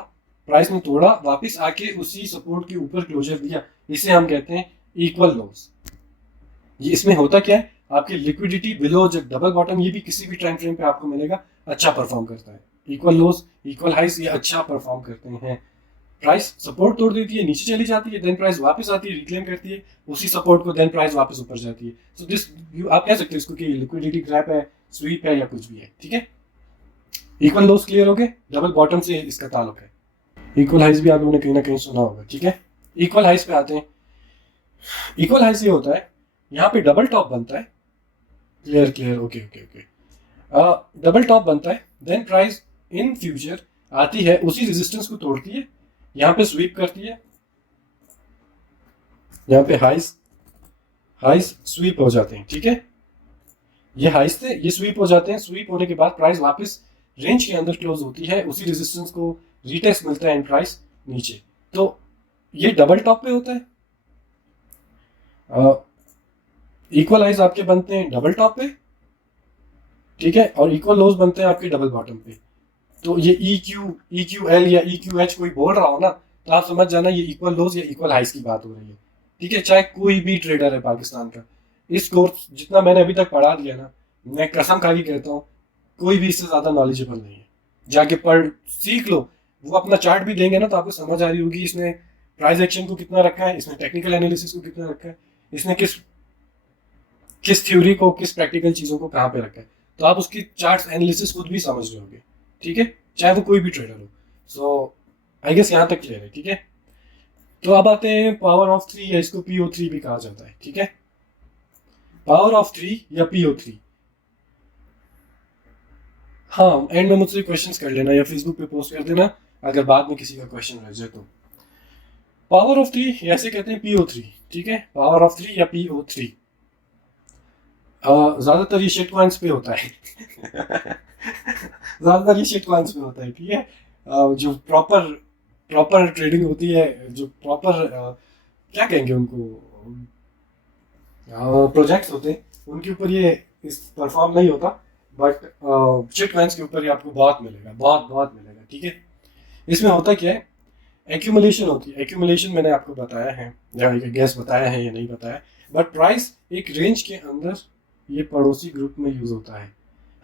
प्राइस ने तोड़ा, वापस आके उसी सपोर्ट के ऊपर क्लोजर दिया, इसे हम कहते हैं इक्वल लॉस। ये इसमें होता क्या है, आपकी लिक्विडिटी बिलो जब डबल बॉटम, ये भी किसी भी टाइम फ्रेम पे आपको मिलेगा, अच्छा परफॉर्म करता है। इक्वल लॉस, इक्वल हाइस, ये अच्छा परफॉर्म करते हैं। प्राइस सपोर्ट तोड़ देती है, नीचे चली जाती है, देन प्राइस वापस आती है, रिक्लेम करती है उसी सपोर्ट को, देन प्राइस वापस ऊपर जाती है। सो दिस आप कह सकते हो इसको कि लिक्विडिटी ग्रैप है, स्वीप है, या कुछ भी है, ठीक है। इक्वल लॉस क्लियर हो गए, डबल बॉटम से इसका ताल्लुक है। इक्वल हाइस भी आप लोगों ने कहीं ना कहीं सुना होगा, ठीक है। इक्वल हाइस पे आते हैं। इक्वल हाइस ये होता है, यहाँ पे डबल टॉप बनता है, क्लियर, ओके। डबल टॉप बनता है, देन प्राइस इन फ्यूचर आती है, उसी रेजिस्टेंस को तोड़ती है, यहाँ पे स्वीप करती है, यहाँ पे हाइस स्वीप हो जाते हैं, ठीक है। ये हाइस थे, ये स्वीप हो जाते हैं, स्वीप होने के बाद प्राइस वापस रेंज के अंदर क्लोज होती है, उसी रेजिस्टेंस को रीटेस्ट मिलता है एंड प्राइस नीचे। तो ये डबल टॉप पे होता है। इक्वल हाइस आपके बनते हैं डबल टॉप पे, ठीक है, और इक्वल लोज बनते हैं आपके डबल बॉटम पे। तो ये EQL या EQH कोई बोल रहा हो ना, तो आप समझ जाना ये इक्वल लोज या इक्वल हाइस की बात हो रही है, ठीक है। चाहे कोई भी ट्रेडर है पाकिस्तान का, इस कोर्स जितना मैंने अभी तक पढ़ा दिया ना, मैं कसम खा के कहता हूँ कोई भी इससे ज्यादा नॉलेजेबल नहीं है। जाके पढ़ सीख लो, वो अपना चार्ट भी देंगे ना तो आपको समझ आ रही होगी इसने प्राइस एक्शन को कितना रखा है, इसने टेक्निकल एनालिसिस को कितना रखा है, इसने किस थ्योरी को, किस प्रैक्टिकल चीजों को कहाँ पे रखा है। तो आप उसकी चार्ट एनालिसिस खुद भी समझ रहे होगे, ठीक है, चाहे वो कोई भी ट्रेडर हो। सो आई गेस यहाँ तक क्लियर है, ठीक है। तो अब आते हैं पावर ऑफ 3, या इसको PO3 भी कहा जाता है, ठीक है। पावर ऑफ 3 या PO3। हाँ, एंड में मुझसे क्वेश्चंस कर लेना या फेसबुक पे पोस्ट कर देना अगर बाद में किसी का क्वेश्चन रह जाए तो। पावर ऑफ 3 ऐसे कहते हैं PO3, ठीक है, पावर ऑफ 3 या PO3। ज्यादातर ये शिट कॉइंस पे होता है। ज्यादातर ये शिट कॉइंस पे होता है, ठीक है। जो प्रॉपर ट्रेडिंग होती है, जो प्रॉपर क्या कहेंगे उनको, प्रोजेक्ट्स होते हैं, उनके ऊपर ये इस परफॉर्म नहीं होता, बट शिट कॉइंस के ऊपर ये आपको बहुत मिलेगा, बहुत मिलेगा, ठीक है। इसमें होता क्या है, एक्यूमुलेशन होती है। एक्यूमुलेशन मैंने आपको बताया है, या गैस बताया है या नहीं बताया, बट प्राइस एक रेंज के अंदर ये पड़ोसी ग्रुप में यूज होता है।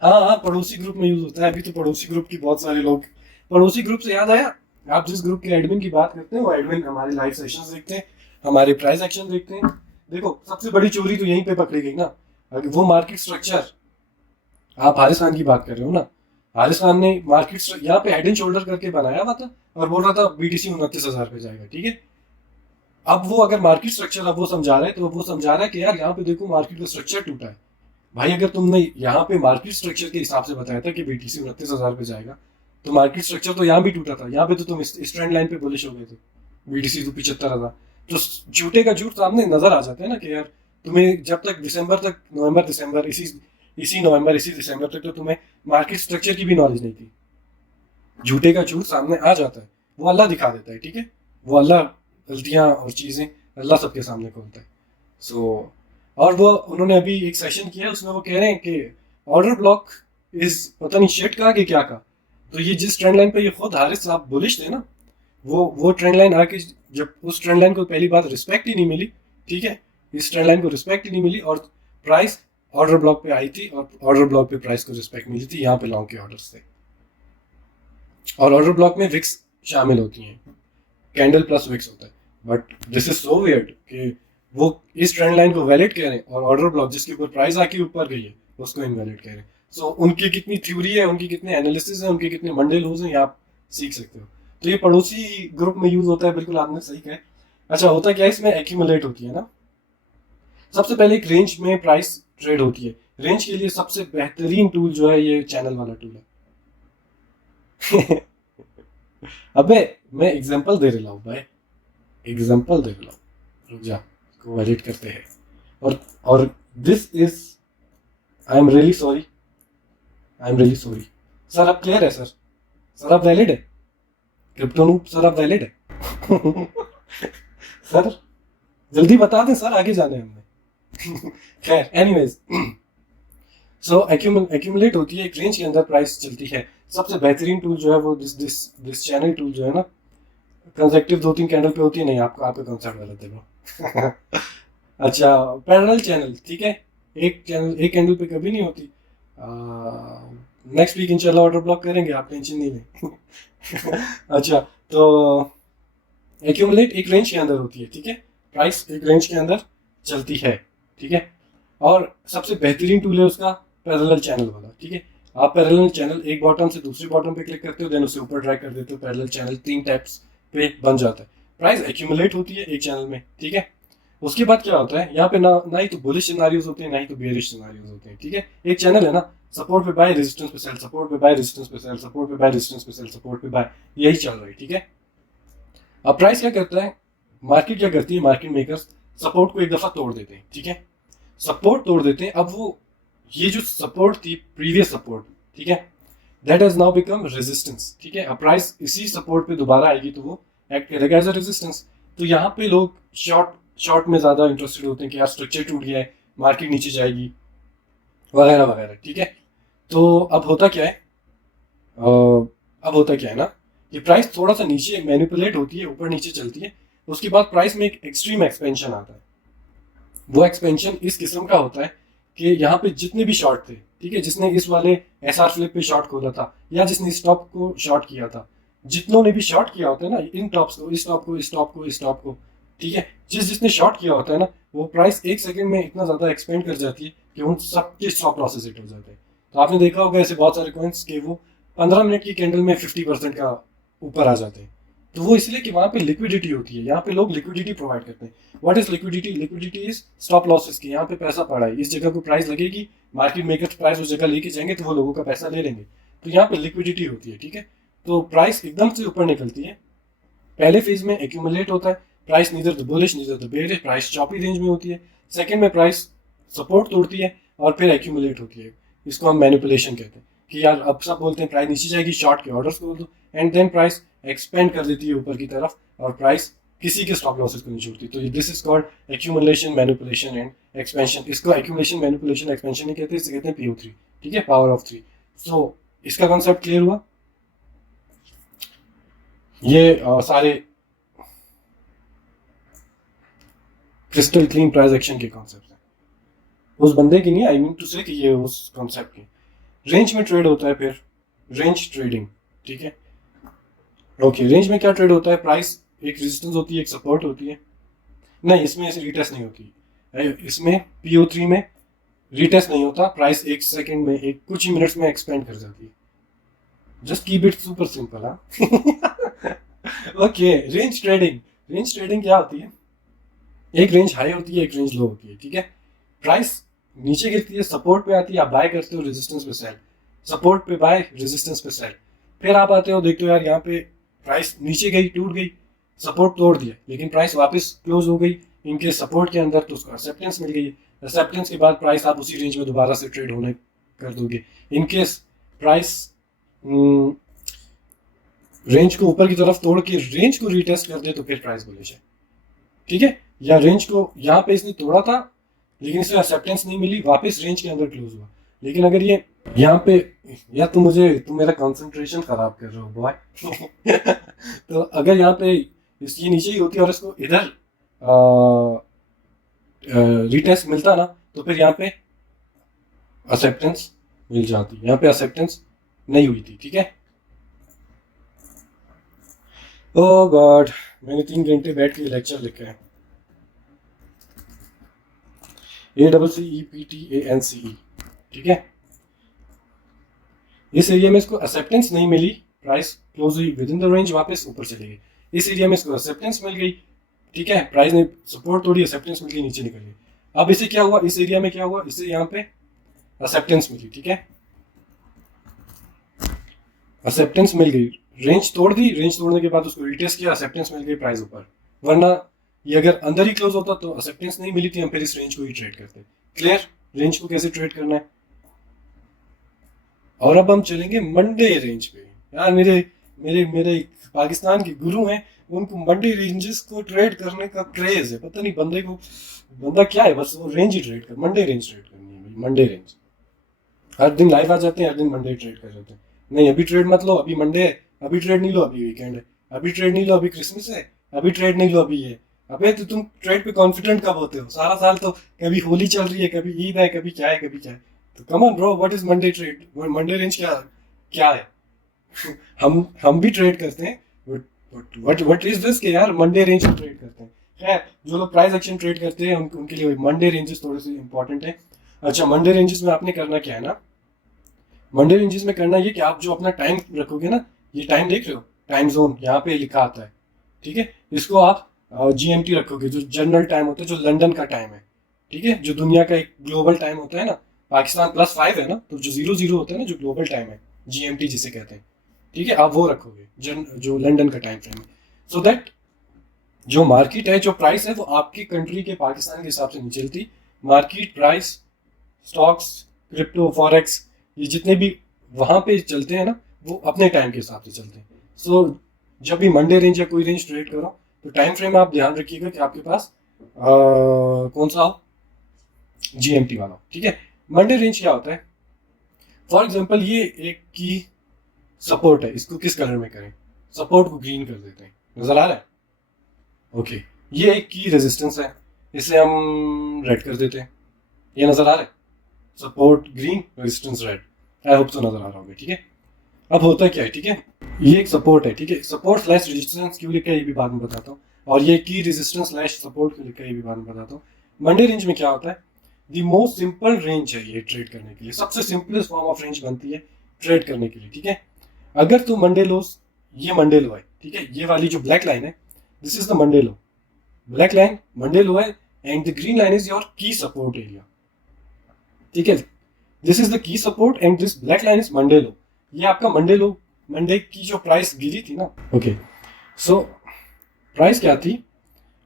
हाँ हाँ, पड़ोसी ग्रुप में यूज होता है। अभी तो पड़ोसी ग्रुप की बहुत सारे लोग, पड़ोसी ग्रुप से याद आया, आप जिस ग्रुप के एडमिन की बात करते हैं वो एडमिन हमारे लाइव सेशंस देखते हैं, हमारे प्राइस एक्शन देखते हैं। देखो सबसे बड़ी चोरी तो यहीं पे पकड़ी गई ना, वो मार्केट स्ट्रक्चर। आप हारिस खान की बात कर रहे हो ना, हारिस खान ने मार्केट यहाँ पे हेड एंड शोल्डर करके बनाया हुआ था और बोल रहा था बीटीसी 29,000 पे जाएगा, ठीक है। अब वो अगर मार्केट स्ट्रक्चर अब वो समझा रहा है, तो वो समझा रहा है कि यार यहाँ पे देखो मार्केट का स्ट्रक्चर टूटा है। भाई अगर तुमने यहाँ पे मार्केट स्ट्रक्चर के हिसाब से बताया था कि बीटीसी 29,000 पे जाएगा, तो मार्केट स्ट्रक्चर तो यहाँ भी टूटा था। यहाँ पे तो तुम इस ट्रेंड लाइन पे बुलिश हो गए थे, बीटीसी तो 75,000। तो झूठे का झूठ सामने नजर आ जाता है ना कि यार तुम्हें जब तक दिसंबर तक, नवंबर दिसंबर, इसी नवंबर इसी दिसंबर तक तो तुम्हें मार्केट स्ट्रक्चर की भी नॉलेज नहीं थी। झूठे का झूठ सामने आ जाता है, वो अल्लाह दिखा देता है, ठीक है। वो अल्लाह गलतियां और चीजें अल्लाह सबके सामने खोलता है। सो और वो उन्होंने अभी एक सेशन किया, उसमें वो कह रहे हैं कि ऑर्डर ब्लॉक इज पता नहीं शिट कहा कि क्या कहा। तो ये जिस ट्रेंड लाइन पे ये खुद हारिस साहब बुलिश थे ना, वो ट्रेंड लाइन आके जब उस ट्रेंड लाइन को पहली बात रिस्पेक्ट ही नहीं मिली, ठीक है, इस ट्रेंड लाइन को रिस्पेक्ट ही नहीं मिली और प्राइस ऑर्डर ब्लॉक पे आई थी और ऑर्डर ब्लॉक पे प्राइस को रिस्पेक्ट मिली थी। यहाँ पे लॉन्ग के ऑर्डर्स थे और ऑर्डर ब्लॉक में विक्स शामिल होती हैं, कैंडल प्लस विक्स होता है। But this is so weird कि वो इस ट्रेंड लाइन को वैलिड कह रहे हैं और ऑर्डर ब्लॉक जिसके ऊपर प्राइस आके ऊपर गई है उसको इनवैलिड कह रहे हैं। सो उनकी कितनी थ्योरी है, उनकी कितने एनालिसिस है, उनके कितने मंडे लूज हैं, ये आप सीख सकते हो। तो ये पड़ोसी ग्रुप में यूज होता है, बिल्कुल आपने सही कहा। अच्छा होता क्या है इसमें, एक्यूमुलेट होती है ना। सबसे पहले एक रेंज में प्राइस ट्रेड होती है। रेंज के लिए सबसे बेहतरीन टूल जो है ये चैनल वाला टूल है। अबे मैं एग्जांपल दे रहा हूँ भाई, एग्जांपल दे रहा हूँ, रुक जा, इसको वैलिड करते हैं। और this is, I am really sorry, I am really sorry sir. अब क्लियर है सर? सर अब वैलिड है क्रिप्टो नूब, सर अब वैलिड है? सर जल्दी बता दें सर, आगे जाने हमने। खैर एनीवेज, सो एक्यूमुलेट होती है, एक रेंज के अंदर प्राइस चलती है। सबसे बेहतरीन टूल जो है वो दिस चैनल टूल जो है ना, कंसेक्टिव 2-3 कैंडल पे होती है। नहीं आपको आपका कॉन्सेप्ट गलत देखो। अच्छा पैरेलल चैनल, ठीक है, एक चैनल एक कैंडल पे कभी नहीं होती। नेक्स्ट वीक इंशाल्लाह ऑर्डर ब्लॉक करेंगे, आप टेंशन नहीं लें। अच्छा तो एक्यूमुलेट एक रेंज के अंदर होती है, ठीक है, प्राइस एक रेंज के अंदर चलती है, ठीक है। और सबसे बेहतरीन टूल है उसका पैरेलल चैनल वाला, ठीक है। आप पैरेलल चैनल एक बॉटम से दूसरी बॉटम पे क्लिक करते हो, देन उसे ऊपर ड्रैग कर देते हो, पैरेलल चैनल 3 टैप्स पे बन जाता है। प्राइस एक्यूमुलेट होती है एक चैनल में, ठीक है। उसके बाद क्या होता है, यहाँ पे ना ही तो बुलिश सिनारियोज होते हैं, ना ही तो बेरिश सिनारियोज होते हैं, ठीक है। एक चैनल है ना, सपोर्ट पे बाय, रेजिस्टेंस पे सेल, सपोर्ट पे बाय, रेजिस्टेंस पे सेल, सपोर्ट पे बाय, रेजिस्टेंस पे सेल, सपोर्ट पे बाय, यही चल रहा है, ठीक है। अब प्राइस क्या करता है, मार्केट क्या करती है, मार्केट मेकर्स सपोर्ट को एक दफा तोड़ देते हैं, ठीक है, सपोर्ट तोड़ देते हैं। अब वो ये जो सपोर्ट थी प्रीवियस सपोर्ट, ठीक है, that has now become resistance, ठीक है। अब प्राइस इसी सपोर्ट पे दोबारा आएगी तो वो एक्ट करेगा एज अ रेजिस्टेंस। तो यहाँ पे लोग शॉर्ट में ज्यादा इंटरेस्टेड होते हैं कि यार स्ट्रक्चर टूट गया है, मार्केट नीचे जाएगी वगैरह वगैरह, ठीक है। तो अब होता क्या है, ना कि प्राइस थोड़ा सा नीचे मैनिपुलेट होती है, ऊपर नीचे चलती है, उसके बाद प्राइस में एक एक्सट्रीम एक्सपेंशन आता है। वो एक्सपेंशन इस किस्म का होता है कि यहाँ पे जितने भी शॉर्ट थे, ठीक है, जिसने इस वाले एसआर फ्लिप पे शॉर्ट खोला था या जिसने इस टॉप को शॉर्ट किया था, जितनों ने भी शॉर्ट किया होता है ना इन टॉप्स को, इस टॉप को, इस टॉप को, इस टॉप को, ठीक है, जिसने शॉर्ट किया होता है ना, वो प्राइस एक सेकंड में इतना ज्यादा एक्सपेंड कर जाती है कि उन सबके स्टॉप लॉसेस हिट हो जाते हैं। तो आपने देखा होगा ऐसे बहुत सारे कॉइन्स के वो 15 मिनट की कैंडल में 50% का ऊपर आ जाते हैं। तो वो इसलिए कि वहां पे लिक्विडिटी होती है, यहाँ पे लोग लिक्विडिटी प्रोवाइड करते हैं। What is liquidity? Liquidity is stop losses की। यहाँ पे पैसा पड़ा है, इस जगह को प्राइस लगेगी, मार्केट मेकर्स प्राइस उस जगह लेके जाएंगे तो वो लोगों का पैसा ले लेंगे। तो यहाँ पे लिक्विडिटी होती है, ठीक है। तो प्राइस एकदम से ऊपर निकलती है। पहले फेज में एक्यूमुलेट होता है, price neither the bullish neither the bearish, price choppy range में होती है। सेकंड में प्राइस सपोर्ट तोड़ती है और फिर एक्यूमुलेट होती है। इसको हम मैनिपुलेशन कहते हैं कि यार अब सब बोलते हैं प्राइस नीचे जाएगी, शॉर्ट के ऑर्डर्स खोल दो, एंड देन प्राइस एक्सपेंड कर देती है ऊपर की तरफ और प्राइस किसी के स्टॉप लॉसेस को नहीं छोड़ती। तो this is called accumulation, manipulation and expansion. इसको एक्यूमुलेशन, मैनिपुलेशन, एक्सपेंशन नहीं कहते, इसे कहते हैं PO3, ठीक है, पावर ऑफ 3। सो इसका कॉन्सेप्ट क्लियर हुआ? ये सारे क्रिस्टल क्लीन प्राइस एक्शन के कॉन्सेप्ट है, उस बंदे की नहीं, आई मीन टू से कि ये उस कॉन्सेप्ट की। रेंज में ट्रेड होता है फिर रेंज ट्रेडिंग, ठीक है। ओके, रेंज में क्या ट्रेड होता है, प्राइस एक रेजिस्टेंस होती है, एक सपोर्ट होती है। नहीं, इसमें ऐसी रिटेस्ट नहीं होती, इसमें PO3 में रिटेस्ट नहीं होता, प्राइस एक सेकंड में, एक कुछ ही मिनट्स में एक्सपेंड कर जाती है। Just keep it super simple. हाँ okay, range trading, range trading क्या होती है, एक रेंज हाई होती है, एक रेंज लो होती है, ठीक है। प्राइस नीचे गिरती है, सपोर्ट पे आती है, आप बाय करते हो, रेजिस्टेंस पे सेल, सपोर्ट पे बाय, रेजिस्टेंस पे सेल, फिर आप आते हो, देखते हो यार यहाँ पे प्राइस नीचे गई, टूट गई, सपोर्ट तोड़ दिया, लेकिन प्राइस वापस क्लोज हो गई इनके सपोर्ट के अंदर, तो उसको एक्सेप्टेंस मिल गई। एक्सेप्टेंस के बाद प्राइस आप उसी रेंज में दोबारा से ट्रेड होने कर दोगे। इनकेस प्राइस रेंज को ऊपर की तरफ तोड़ के रेंज को रिटेस्ट कर दे तो फिर प्राइस बुलिश है, ठीक है। या रेंज को यहाँ पे इसने तोड़ा था लेकिन इसे एक्सेप्टेंस नहीं मिली, वापस रेंज के अंदर क्लोज हुआ, लेकिन अगर ये यहाँ पे, या तुम मेरा कंसंट्रेशन खराब कर रहे हो बॉय तो अगर यहाँ पे ये नीचे ही होती और इसको इधर रिटेस्ट मिलता ना, तो फिर यहाँ पे एक्सेप्टेंस मिल जाती, यहाँ पे एक्सेप्टेंस नहीं हुई थी, ठीक है। ओह गॉड, मैंने 3 घंटे बैठ के लेक्चर लिखे हैं। ACCEPTANCE, ठीक है। इस एरिया में इसको एक्सेप्टेंस नहीं मिली, प्राइस क्लोज हुई विद इन द रेंज, वापस ऊपर चली गई। इस एरिया में इसको एक्सेप्टेंस मिल गई, ठीक है, प्राइस ने सपोर्ट तोड़ी, एक्सेप्टेंस मिल गई, नीचे निकल गई। अब इसे क्या हुआ, इस एरिया में क्या हुआ, इसे यहाँ पे एक्सेप्टेंस मिली, ठीक है, एक्सेप्टेंस मिल गई, रेंज तोड़ दी, रेंज तोड़ने के बाद उसको रिटेस्ट किया, एक्सेप्टेंस मिल गई, प्राइस ऊपर। वरना ये अगर अंदर ही क्लोज होता तो एक्सेप्टेंस नहीं मिली थी, हम फिर इस रेंज को ही ट्रेड करते। क्लियर, रेंज को कैसे ट्रेड करना है। और अब हम चलेंगे मंडे रेंज पे। यार मेरे मेरे मेरे पाकिस्तान के गुरु हैं, उनको मंडे रेंजेस को ट्रेड करने का क्रेज है, पता नहीं बंदा क्या है, बस वो रेंज ही ट्रेड कर, मंडे रेंज ट्रेड करनी है भाई, मंडे रेंज। हर दिन लाइव आ जाते हैं, हर दिन मंडे ट्रेड कर जाते हैं। नहीं, अभी ट्रेड मत लो, अभी मंडे है, अभी ट्रेड नहीं लो, अभी वीकेंड है, अभी ट्रेड नहीं लो, अभी क्रिसमस है, अभी ट्रेड नहीं लो, अभी ये। अबे तो तुम ट्रेड पे कॉन्फिडेंट कब होते हो, सारा साल तो कभी होली चल रही है, कभी ईद है, कभी क्या है, कभी क्या है। तो come on bro, what is Monday trade, Monday range क्या क्या है हम भी ट्रेड करते हैं, व्हाट इज दिस के यार, मंडे रेंज ट्रेड करते हैं। खैर, जो लोग प्राइस एक्शन ट्रेड करते हैं उनके लिए मंडे रेंजेस थोड़े से इंपॉर्टेंट है। अच्छा, मंडे रेंजेस में आपने करना क्या है ना, मंडे रेंजेस में करना ये कि आप जो अपना टाइम रखोगे ना, ये टाइम देख रहे हो, टाइम जोन यहाँ पे लिखा आता है, ठीक है, इसको आप GMT रखोगे, जो जनरल टाइम होता है, जो लंदन का टाइम है, ठीक है, जो दुनिया का एक ग्लोबल टाइम होता है ना, पाकिस्तान +5 है ना, तो जो 00 होता है ना, जो ग्लोबल टाइम है, GMT जिसे कहते हैं, ठीक है, आप वो रखोगे जो लंदन का टाइम फ्रेम है, सो दैट जो मार्केट है, जो प्राइस है, वो आपकी कंट्री के, पाकिस्तान के हिसाब से नहीं चलती। Market price, stocks, crypto, forex, ये जितने भी वहां पे चलते हैं ना, वो अपने टाइम के हिसाब से चलते हैं। सो जब भी मंडे रेंज या कोई रेंज ट्रेड करो तो टाइम फ्रेम आप ध्यान रखिएगा कि आपके पास कौन सा हो, GMT वाला, ठीक है। मंडे रेंज क्या होता है, फॉर एग्जांपल ये एक की सपोर्ट है, इसको किस कलर में करें, सपोर्ट को ग्रीन कर देते हैं, नजर आ रहा है, ओके। ये एक की रेजिस्टेंस है, इसे हम रेड कर देते हैं, ये नजर आ रहा है, support green, resistance red, I hope तो नजर आ रहा होगा, ठीक है। अब होता क्या है, ठीक है, ये एक सपोर्ट है, ठीक है, सपोर्ट स्लैश रेजिस्टेंस क्यों लिखा है ये भी बाद में बताता हूँ, और ये की रेजिस्टेंस स्लैश सपोर्ट क्यों लिखा है ये भी बाद में बताता हूँ। मंडे रेंज में क्या होता है, द मोस्ट सिंपल रेंज है ये ट्रेड करने के लिए, सबसे सिंपलेस्ट फॉर्म ऑफ रेंज बनती है ट्रेड करने के लिए, ठीक है। अगर तो मंडे लो, ये मंडे लो है, ठीक है, ये वाली जो ब्लैक लाइन है, this is the Monday low, black line Monday low है, and the green line is your key support area, ठीक है, this is the key support and this black line is Monday low. ये आपका Monday लो, Monday की जो price गिरी थी ना, okay, so price क्या थी,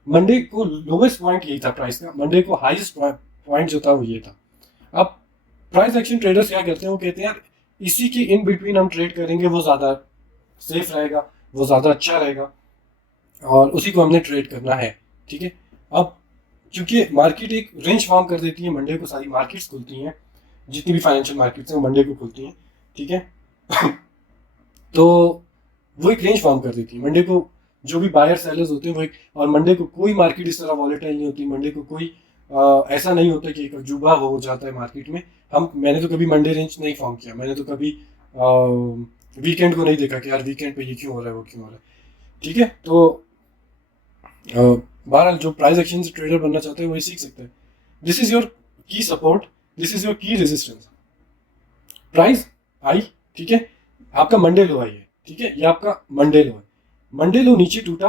मंडे को लोवेस्ट पॉइंट यही था प्राइस का, मंडे को हाईएस्ट पॉइंट जो था वो ये था। अब प्राइस एक्शन ट्रेडर्स क्या करते हैं, वो कहते हैं यार इसी के इन बिटवीन हम ट्रेड करेंगे, वो ज़्यादा सेफ रहेगा, वो ज़्यादा अच्छा रहेगा, और उसी को हमने ट्रेड करना है, ठीक है। अब क्योंकि मार्केट एक रेंज फॉर्म कर देती है, मंडे को सारी मार्केट्स खुलती हैं, जितनी भी फाइनेंशियल मार्केट्स हैं वो मंडे को खुलती हैं, ठीक है तो वो एक रेंज फॉर्म कर देती है मंडे को, जो भी बायर सेलर्स होते हैं वो और मंडे को कोई मार्केट इस तरह वॉलेटाइल नहीं होती, मंडे को कोई ऐसा नहीं होता कि एक अजूबा हो जाता है मार्केट में। मैंने तो कभी मंडे रेंज नहीं फॉर्म किया, मैंने तो कभी वीकेंड को नहीं देखा कि यार वीकेंड पे ये क्यों हो रहा है वो क्यों हो रहा है, ठीक है। तो बहरहाल जो प्राइस एक्शन से ट्रेडर बनना चाहते हैं वही सीख सकते हैं। This is your key support, this is your की रेजिस्टेंस। प्राइस आई, ठीक है, आपका मंडे लो आई है, ठीक है, ये आपका मंडे लो है। मंडे लो नीचे टूटा,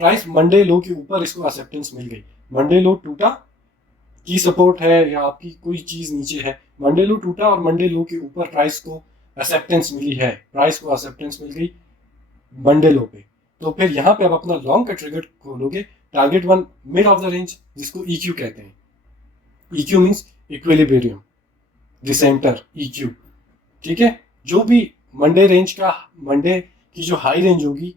प्राइस मंडे लो के ऊपर इसको एक्सेप्टेंस मिल गई। मंडे लो टूटा, की सपोर्ट है या आपकी कोई चीज नीचे है, मंडे लो टूटा और मंडे लो के ऊपर प्राइस को एक्सेप्टेंस मिली है, प्राइस को एक्सेप्टेंस मिल गई मंडे लो पे। तो फिर यहाँ पे आप अपना लॉन्ग का ट्रिगर खोलोगे, target one mid of the range, जिसको EQ कहते हैं। EQ means equilibrium, the centre, EQ, ठीक है। जो भी मंडे रेंज का, मंडे की जो हाई रेंज होगी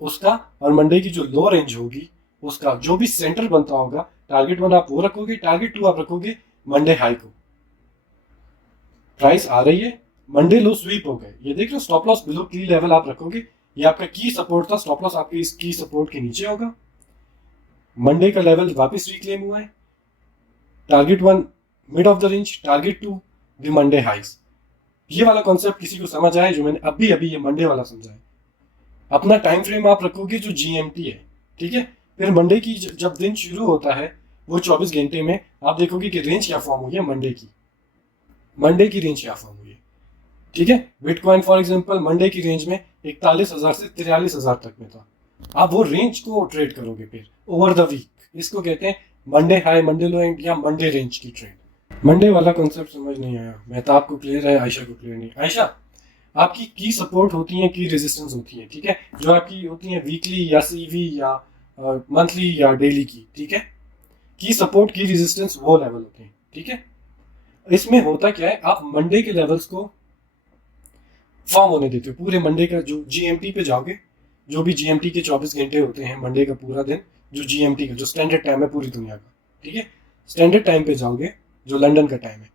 उसका और मंडे की जो लो रेंज होगी उसका जो भी सेंटर बनता होगा, टारगेट वन आप वो रखोगे, टारगेट टू आप रखोगे मंडे हाई को। प्राइस आ रही है, मंडे लो स्वीप हो गए, ये देख लो, स्टॉप लॉस बिलो की लेवल आप रखोगे, ये आपका की सपोर्ट था, स्टॉप लॉस आपके इस की सपोर्ट के नीचे होगा, मंडे का लेवल वापस रिक्लेम हुआ है, target one mid of the range, target two the Monday highs. ये वाला कॉन्सेप्ट किसी को समझ आए जो मैंने अभी अभी ये मंडे वाला समझाया। अपना टाइम फ्रेम आप रखोगे जो GMT है, ठीक है। फिर मंडे की जब दिन शुरू होता है वो 24 घंटे में आप देखोगे कि रेंज क्या फॉर्म हुई है, मंडे की रेंज क्या फॉर्म हुई है, ठीक है। बिटकॉइन फॉर एग्जांपल मंडे की रेंज में 41,000 से 43,000 तक में था। आप वो रेंज को ट्रेड करोगे फिर ओवर द वीक, इसको कहते हैं Monday high, Monday low and या मंडे रेंज की ट्रेड। मंडे वाला कॉन्सेप्ट समझ नहीं आया, मेहताब को क्लियर है, आयशा को क्लियर नहीं। आयशा, आपकी की सपोर्ट होती है, की रेजिस्टेंस होती है, ठीक है, जो आपकी होती है वीकली या CV या मंथली या डेली की, ठीक है। की सपोर्ट की रेजिस्टेंस वो लेवल होते हैं, ठीक है। इसमें होता क्या है, आप मंडे के लेवल्स को फॉर्म होने देते हो, पूरे मंडे का जो GMT पे जाओगे, जो भी GMT के 24 घंटे होते हैं मंडे का पूरा दिन, जो GMT का जो स्टैंडर्ड टाइम है पूरी दुनिया का, ठीक है, स्टैंडर्ड टाइम पे जाओगे जो लंदन का टाइम है,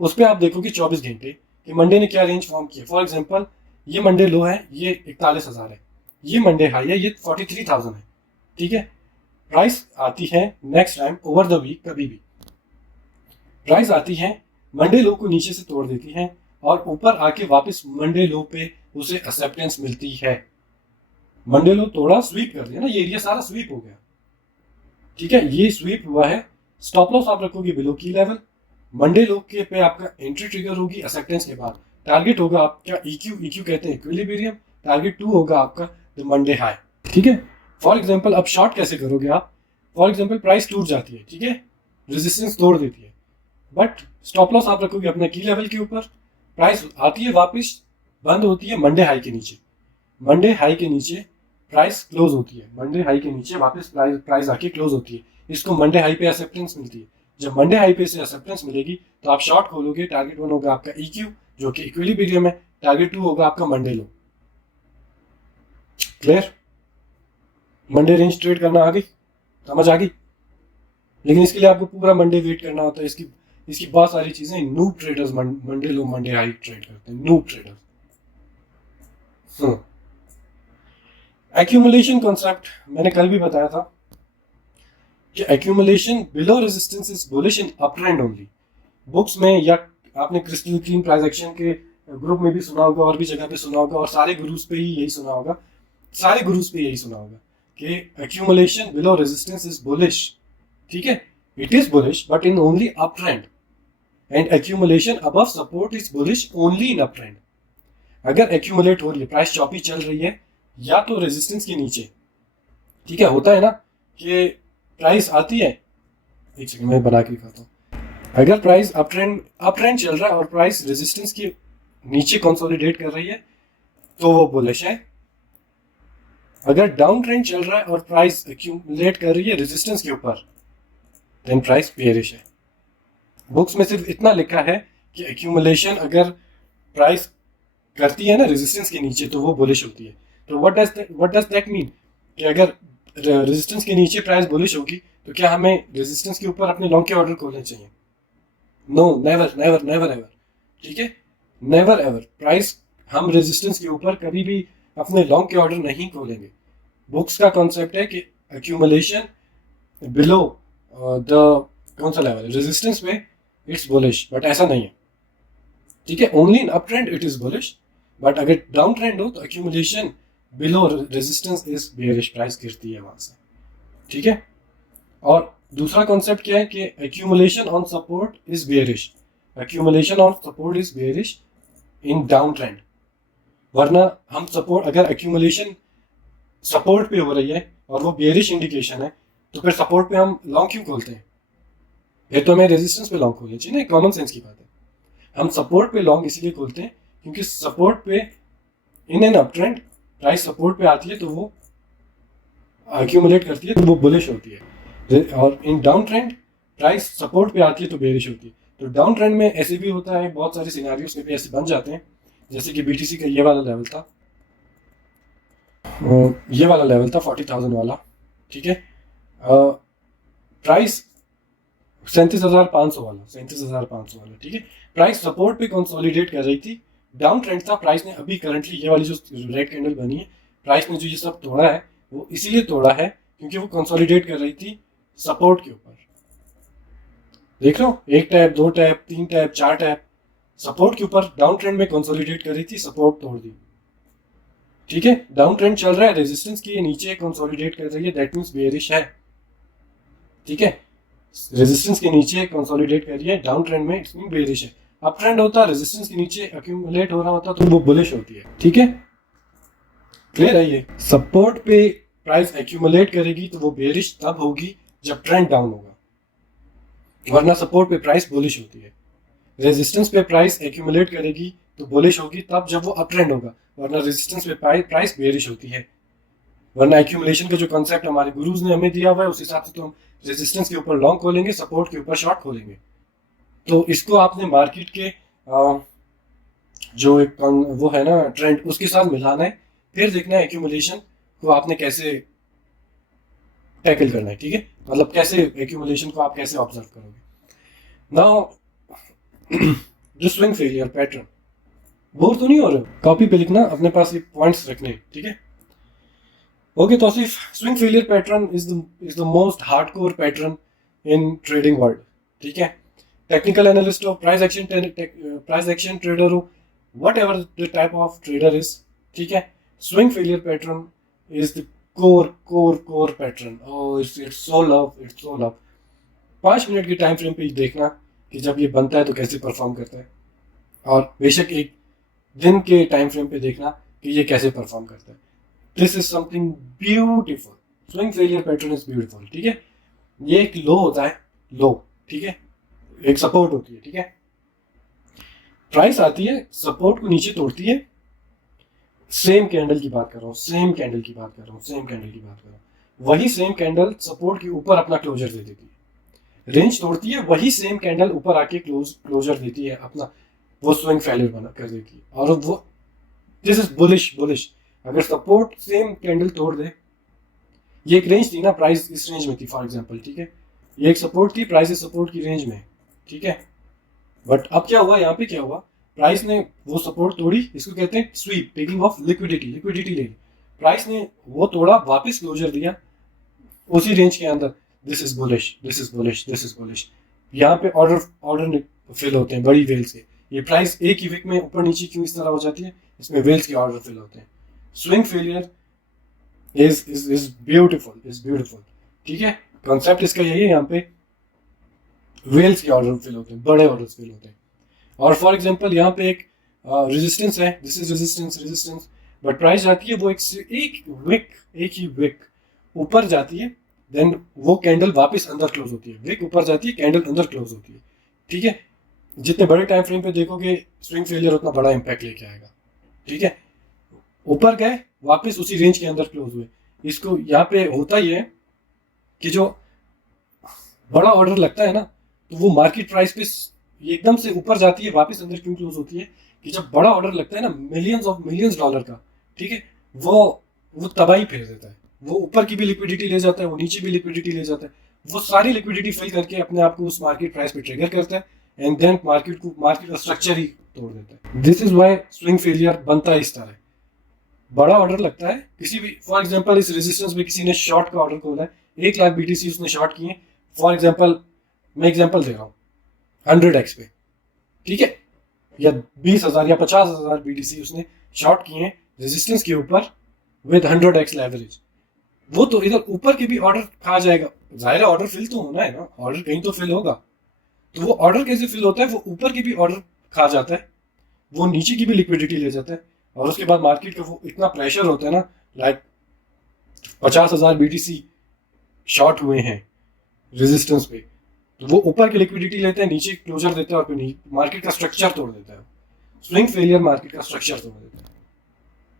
उस पर आप देखोगे 24 घंटे कि मंडे ने क्या रेंज फॉर्म किया। फॉर एग्जांपल ये मंडे लो है, ये 41,000 है, ये मंडे हाई है, ये 43,000 है, ठीक है। प्राइस आती है next time over the week, कभी भी प्राइस आती है मंडे लो को नीचे से तोड़ देती है और ऊपर आके वापस मंडे लो पे उसे एक्सेप्टेंस मिलती है। मंडे लो तोड़ा, स्वीप कर दिया ना, ये एरिया सारा स्वीप हो गया, ठीक है, ये स्वीप हुआ है। स्टॉप लॉस आप रखोगे बिलो की लेवल, मंडे लो के पे आपका एंट्री ट्रिगर होगी एक्सेप्टेंस के बाद, टारगेट होगा आपका EQ कहते हैं इक्विलिब्रियम, टारगेट टू होगा आपका द मंडे हाई, ठीक है। फॉर एग्जांपल अब शॉर्ट कैसे करोगे आप, फॉर एग्जांपल प्राइस टूट जाती है, ठीक है, रेजिस्टेंस तोड़ देती है, बट स्टॉप लॉस आप रखोगे अपने की लेवल के ऊपर, प्राइस आती है वापस, बंद होती है मंडे हाई के नीचे, मंडे हाई के नीचे प्राइस क्लोज होती है, मंडे हाई के नीचे वापस प्राइस आके क्लोज होती है, इसको मंडे हाई पे एक्सेप्टेंस मिलती है। जब मंडे हाई पे से एक्सेप्टेंस मिलेगी तो आप शॉर्ट खोलोगे, टारगेट वन होगा आपका EQ जो कि इक्विलिब्रियम है, टारगेट टू होगा आपका मंडे लो। क्लियर, मंडे रेंज ट्रेड करना आ गई, समझ आ गई। लेकिन इसके लिए आपको पूरा मंडे वेट करना होता है, इसकी बहुत सारी चीजें नूब ट्रेडर्स मंडे लो मंडे हाई ट्रेड करते हैं, नूब ट्रेडर्स। एक्यूमुलेशन कॉन्सेप्ट मैंने कल भी बताया था कि accumulation below resistance is bullish in up trend only. Books में या आपने क्रिस्टल क्लीन प्राइस एक्शन के ग्रुप में भी सुना होगा और भी जगह पे सुना होगा और सारे गुरुज पे ही यही सुना होगा, सारे गुरुज पे यही सुना होगा कि accumulation below resistance is bullish, ठीक है, it is bullish but in only up trend and accumulation above support is bullish only in up trend. अगर एक्यूमुलेट हो रही है, प्राइस चौपी चल रही है या तो रेजिस्टेंस के नीचे, ठीक है, होता है ना कि प्राइस आती है, एक सेकंड मैं बना के दिखाता हूँ, अगर प्राइस अप ट्रेंड चल रहा है और प्राइस रेजिस्टेंस के नीचे कंसोलिडेट कर रही है तो वो बुलिश है। अगर डाउन ट्रेंड चल रहा है और प्राइस एक्यूमुलेट कर रही है रेजिस्टेंस के ऊपर देन प्राइस बेयरिश है। बुक्स में सिर्फ इतना लिखा है कि एक्यूमुलेशन अगर प्राइस करती है ना रेजिस्टेंस के नीचे तो वो बुलिश होती है। तो व्हाट डज दैट मीन कि अगर रेजिस्टेंस के नीचे प्राइस बुलिश होगी तो क्या हमें रेजिस्टेंस के ऊपर अपने लॉन्ग के ऑर्डर खोलने चाहिए? No, never never never ever, ठीक है, नेवर एवर। प्राइस हम रेजिस्टेंस के ऊपर कभी भी अपने लॉन्ग के ऑर्डर नहीं खोलेंगे। बुक्स का कॉन्सेप्ट है कि एक्यूमुलेशन बिलो द कौन सा लेवल है रेजिस्टेंस में इट्स बुलिश, बट ऐसा नहीं है, ठीक है। Only in up trend it is bullish, but अगर डाउन ट्रेंड हो तो accumulation below resistance is bearish, price गिरती है वहां से, ठीक है। और दूसरा कॉन्सेप्ट क्या है कि accumulation on support is bearish, accumulation on support is bearish in down trend. वरना हम सपोर्ट, अगर एक्यूमुलेशन सपोर्ट पे हो रही है और वो बेयरिश इंडिकेशन है, तो फिर सपोर्ट पे हम लॉन्ग क्यों खोलते हैं? फिर तो हमें रेजिस्टेंस पे लॉन्ग खोलनी चाहिए ना, कॉमन सेंस की बात है। हम सपोर्ट पे लॉन्ग इसीलिए खोलते हैं क्योंकि सपोर्ट पे in an up trend price support पे आती है तो वो एक्यूमुलेट करती है तो वो बुलिश होती है, और इन डाउन ट्रेंड प्राइस सपोर्ट पे आती है तो बेरिश होती है। तो डाउन ट्रेंड में ऐसे भी होता है, बहुत सारे सिनेरियोस में भी ऐसे बन जाते हैं, जैसे कि बीटीसी का ये वाला लेवल था, ये वाला लेवल था 40,000 वाला, ठीक है। प्राइस 37,500 वाला, 37,500 वाला, ठीक है। प्राइस सपोर्ट पे कंसोलिडेट कर रही थी, डाउन ट्रेंड था, प्राइस ने अभी करंटली ये वाली जो रेड कैंडल बनी है, प्राइस ने जो ये सब तोड़ा है वो इसीलिए तोड़ा है क्योंकि वो कंसोलिडेट कर रही थी सपोर्ट के ऊपर। देख लो, एक टैप, दो टैप, तीन टैप, चार टैप, सपोर्ट के ऊपर डाउन ट्रेंड में कंसोलिडेट कर रही थी, सपोर्ट तोड़ दी, ठीक है। डाउन ट्रेंड चल रहा है, रेजिस्टेंस के नीचे कंसोलिडेट कर रही है, दैट मींस बेयरिश है, ठीक है। रेजिस्टेंस के नीचे कंसोलिडेट कर रही है, डाउन ट्रेंड में इट्स मीन बेयरिश है। अप ट्रेंड होता, रेजिस्टेंस के नीचे एक्यूमुलेट हो रहा होता तो वो बुलिश होती है, ठीक है। क्लियर है ये? सपोर्ट पे प्राइस एक्यूमुलेट करेगी तो वो बेयरिश तब होगी जब ट्रेंड डाउन होगा, वरना सपोर्ट पे प्राइस बुलिश होती है। रेजिस्टेंस पे प्राइस एक्यूमुलेट करेगी तो बुलिश होगी तब जब वो अप ट्रेंड होगा, वरना रेजिस्टेंस पे प्राइस बेयरिश होती है। वरना एक्यूमुलेशन का जो कॉन्सेप्ट हमारे गुरुज ने हमें दिया हुआ है उस हिसाब से तो हम रेजिस्टेंस के ऊपर लॉन्ग खोलेंगे, सपोर्ट के ऊपर शॉर्ट खोलेंगे। तो इसको आपने मार्केट के जो एक वो है ना ट्रेंड, उसके साथ मिलाना है, फिर देखना है एक्यूमुलेशन को आपने कैसे टैकल करना है, ठीक है। मतलब कैसे एक्यूमुलेशन को आप कैसे ऑब्जर्व करोगे। नाउ जो स्विंग फेलियर पैटर्न, बोर तो नहीं हो रहे, कॉपी पे लिखना, अपने पास ये पॉइंट्स रखने, ठीक है। Okay, Tauseef, swing failure pattern is the most hardcore pattern in trading world, ठीक है। टेक्निकल एनालिस्ट हो, प्राइस एक्शन ट्रेडर हो, whatever the type of trader is, ठीक है, swing failure pattern is the core pattern. Oh, it's so love. 5 minute की time frame पे देखना कि जब ये बनता है तो कैसे परफॉर्म करता है, और बेशक एक दिन के टाइम फ्रेम पे देखना कि ये कैसे परफॉर्म करता है। This is something beautiful, swing failure pattern is beautiful, ठीक है। ये एक लो होता है, लो, ठीक है, एक सपोर्ट होती है, ठीक है। प्राइस आती है, सपोर्ट को नीचे तोड़ती है, सेम कैंडल की बात कर रहा हूँ, वही सेम कैंडल सपोर्ट के ऊपर अपना क्लोजर दे देती है, रेंज तोड़ती है, वही सेम कैंडल ऊपर आके क्लोजर देती है अपना, वो स्विंग फेलियर बना कर देती है। और वो दिस इज बुलिश। अगर सपोर्ट सेम कैंडल तोड़ दे, ये एक रेंज थी ना, प्राइस इस रेंज में थी फॉर एग्जांपल, ठीक है, ये एक सपोर्ट थी, प्राइस इस सपोर्ट की रेंज में, ठीक है। बट अब क्या हुआ, यहाँ पे क्या हुआ, प्राइस ने वो सपोर्ट तोड़ी, इसको कहते हैं स्वीप, टेकिंग ऑफ लिक्विडिटी ले, प्राइस ने वो तोड़ा, वापस क्लोजर दिया उसी रेंज के अंदर, दिस इज बुलिश। यहाँ पे ऑर्डर फिल होते हैं बड़ी वेल्स के, ये प्राइस एक ही वीक में ऊपर नीचे क्यों इस तरह हो जाती है, इसमें वेल्स के ऑर्डर फिल होते हैं। स्विंग फेलियर इज ब्यूटीफुल, ठीक है। कॉन्सेप्ट इसका यही है, यहाँ पे वेल्स के ऑर्डर फिल होते हैं, बड़े ऑर्डर फिल होते हैं। और फॉर एग्जांपल यहाँ पे एक रेजिस्टेंस है, this is resistance, but price जाती है वो एक ही विक ऊपर जाती है, देन वो कैंडल वापस अंदर क्लोज होती है, विक ऊपर जाती है, कैंडल अंदर क्लोज होती है, ठीक है। जितने बड़े टाइम फ्रेम पे देखोगे स्विंग फेलियर उतना बड़ा इंपैक्ट लेके आएगा, ठीक है। ऊपर गए, वापस उसी रेंज के अंदर क्लोज हुए। इसको यहाँ पे होता ही है कि जो बड़ा ऑर्डर लगता है ना, तो वो मार्केट प्राइस पे एकदम से ऊपर जाती है, वापस अंदर क्यों क्लोज होती है, कि जब बड़ा ऑर्डर लगता है ना मिलियंस डॉलर का, ठीक है, वो तबाही फेर देता है, वो ऊपर की भी लिक्विडिटी ले जाता है, वो नीचे भी लिक्विडिटी ले जाता है, वो सारी लिक्विडिटी फिल करके अपने आप को उस मार्केट प्राइस पे ट्रिगर करता है, एंड देन मार्केट का स्ट्रक्चर ही तोड़ देता है। This is why swing failure बनता है इस तरह, बड़ा ऑर्डर लगता है किसी भी, फॉर एग्जांपल इस रेजिस्टेंस में किसी ने शॉर्ट का ऑर्डर खोला है, 1 लाख BTC उसने शॉर्ट किए, फॉर एग्जांपल मैं एग्जांपल दे रहा हूँ 100x पे, ठीक है, या 20,000 या 50,000 BTC उसने शॉर्ट किए हैं रेजिस्टेंस के ऊपर विद 100x लेवरेज, वो तो इधर ऊपर के भी ऑर्डर खा जाएगा, जाहिर है ऑर्डर फिल तो होना है ना, ऑर्डर कहीं तो फिल होगा, तो वो ऑर्डर कैसे फिल होता है, वो ऊपर के भी ऑर्डर खा जाता है, वो नीचे की भी लिक्विडिटी ले जाता है, और उसके बाद मार्केट का वो इतना प्रेशर होता है ना, लाइक 50,000 BTC शॉर्ट हुए हैं रेजिस्टेंस पे, तो वो ऊपर की लिक्विडिटी लेते हैं, नीचे क्लोजर देता है, और फिर मार्केट का स्ट्रक्चर तोड़ देता है, स्विंग फेलियर मार्केट का स्ट्रक्चर तोड़ देता है।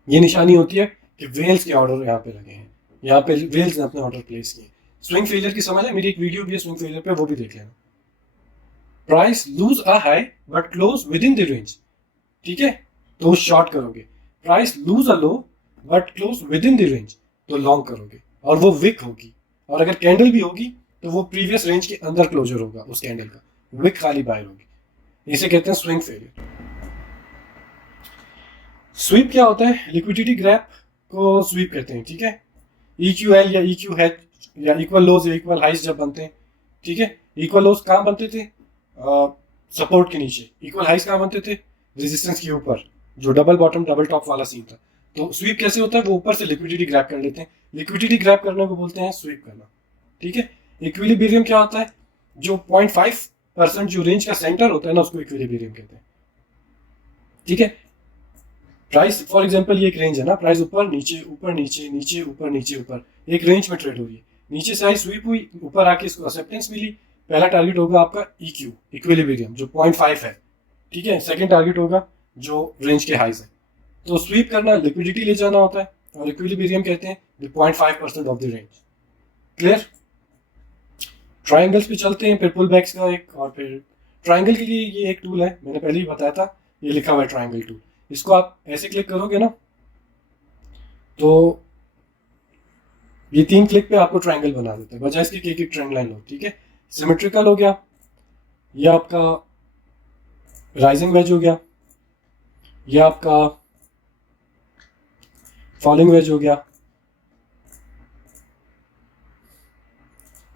ये निशानी होती है कि वेल्स के ऑर्डर यहाँ पे लगे हैं, यहाँ पे वेल्स ने अपने ऑर्डर प्लेस किए। स्विंग फेलियर की समझ है, मेरी एक वीडियो भी है स्विंग फेलियर पे, वो भी देख लेना। Price lose a high but close with in the range, ठीक है, तो शॉर्ट करोगे। Price lose a low but close with in the range, तो लॉन्ग करोगे, और वो विक होगी, और अगर कैंडल भी होगी तो वो प्रीवियस रेंज के अंदर क्लोजर होगा उस कैंडल का, विक खाली बायर होगी, इसे कहते हैं स्विंग फेलियर। स्वीप क्या होता है, लिक्विडिटी ग्रैप को स्वीप कहते हैं, ठीक है, EQL या EQH या इक्वल लोज या इक्वल हाइज जब बनते हैं, ठीक है, इक्वल लोज कहाँ बनते थे, सपोर्ट के नीचे, इक्वल हाइज कहाँ बनते थे, रेजिस्टेंस के ऊपर, जो डबल बॉटम डबल टॉप वाला सीन था। तो स्वीप कैसे होता है, वो ऊपर से लिक्विडिटी ग्रैप कर लेते हैं, लिक्विडिटी ग्रैप करने को बोलते हैं स्वीप करना, ठीक है। इक्विलिब्रियम क्या होता है, जो 0.5% जो रेंज का सेंटर होता है ना, उसको इक्विलिब्रियम कहते हैं, ठीक है। प्राइस फॉर एग्जांपल ये एक रेंज है ना, प्राइस ऊपर नीचे ऊपर नीचे नीचे ऊपर नीचे ऊपर, एक रेंज में ट्रेड हो रही है, नीचे से आई स्वीप हुई, ऊपर आके इसको एक्सेप्टेंस मिली, पहला टारगेट होगा आपका EQ इक्विलिब्रियम जो 0.5 है, ठीक है, सेकंड टारगेट होगा जो रेंज के हाइज है। तो स्वीप करना लिक्विडिटी ले जाना होता है, और इक्विलिब्रियम कहते हैं 0.5% of the range. Clear. Triangles पे चलते हैं, फिर पुल बैक्स का एक, और फिर ट्राइंगल के लिए ये एक टूल है, मैंने पहले ही बताया था, ये लिखा हुआ है ट्राइंगल टूल, इसको आप ऐसे क्लिक करोगे ना, तो ये 3 क्लिक पे आपको ट्रायंगल बना देता है, बजाय इसके कि एक ट्रेंड लाइन हो, ठीक है। सिमेट्रिकल हो गया, ये आपका राइजिंग वेज हो गया, ये आपका फॉलिंग वेज हो गया,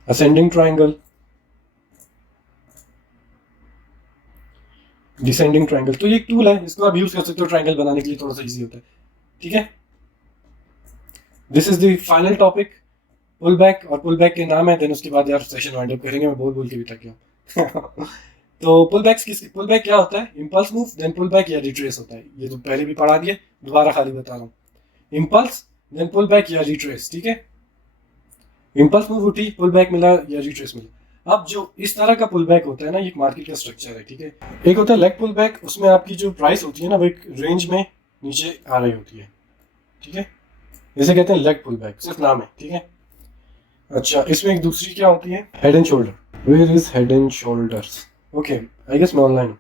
असेंडिंग ट्रायंगल, डिसेंडिंग ट्रायंगल। तो ये एक टूल है, इसको आप यूज कर सकते हो ट्रायंगल बनाने के लिए, थोड़ा सा इजी होता है, ठीक है। This is the final topic, pull back, और पुल बैक के नाम है, देन उसके बाद यार सेशन वाइंड अप करेंगे, मैं बोल बोल के भी थक गया। तो पुल बैक क्या होता है, impulse move then pull back या रिट्रेस होता है, ये तो पहले भी पढ़ा दिया, दोबारा खाली बता रहा हूँ। इंपल्स देन पुल बैक या रिट्रेस, ठीक है, इंपल्स मूव उठी, पुल बैक मिला या रिट्रेस मिला। अब जो इस तरह का पुल बैक होता है ना, ये मार्केट का स्ट्रक्चर है, ठीक है। एक होता है लेग पुल बैक, उसमें आपकी जो प्राइस होती है ना, वो एक रेंज में नीचे आ रही होती है, ठीक है, इसे कहते हैं लेग पुल बैक, सिर्फ नाम है, ठीक है। अच्छा, इसमें एक दूसरी क्या होती है, head and shoulder. Where is head and shoulders, okay, I guess मैं ऑनलाइन हूँ।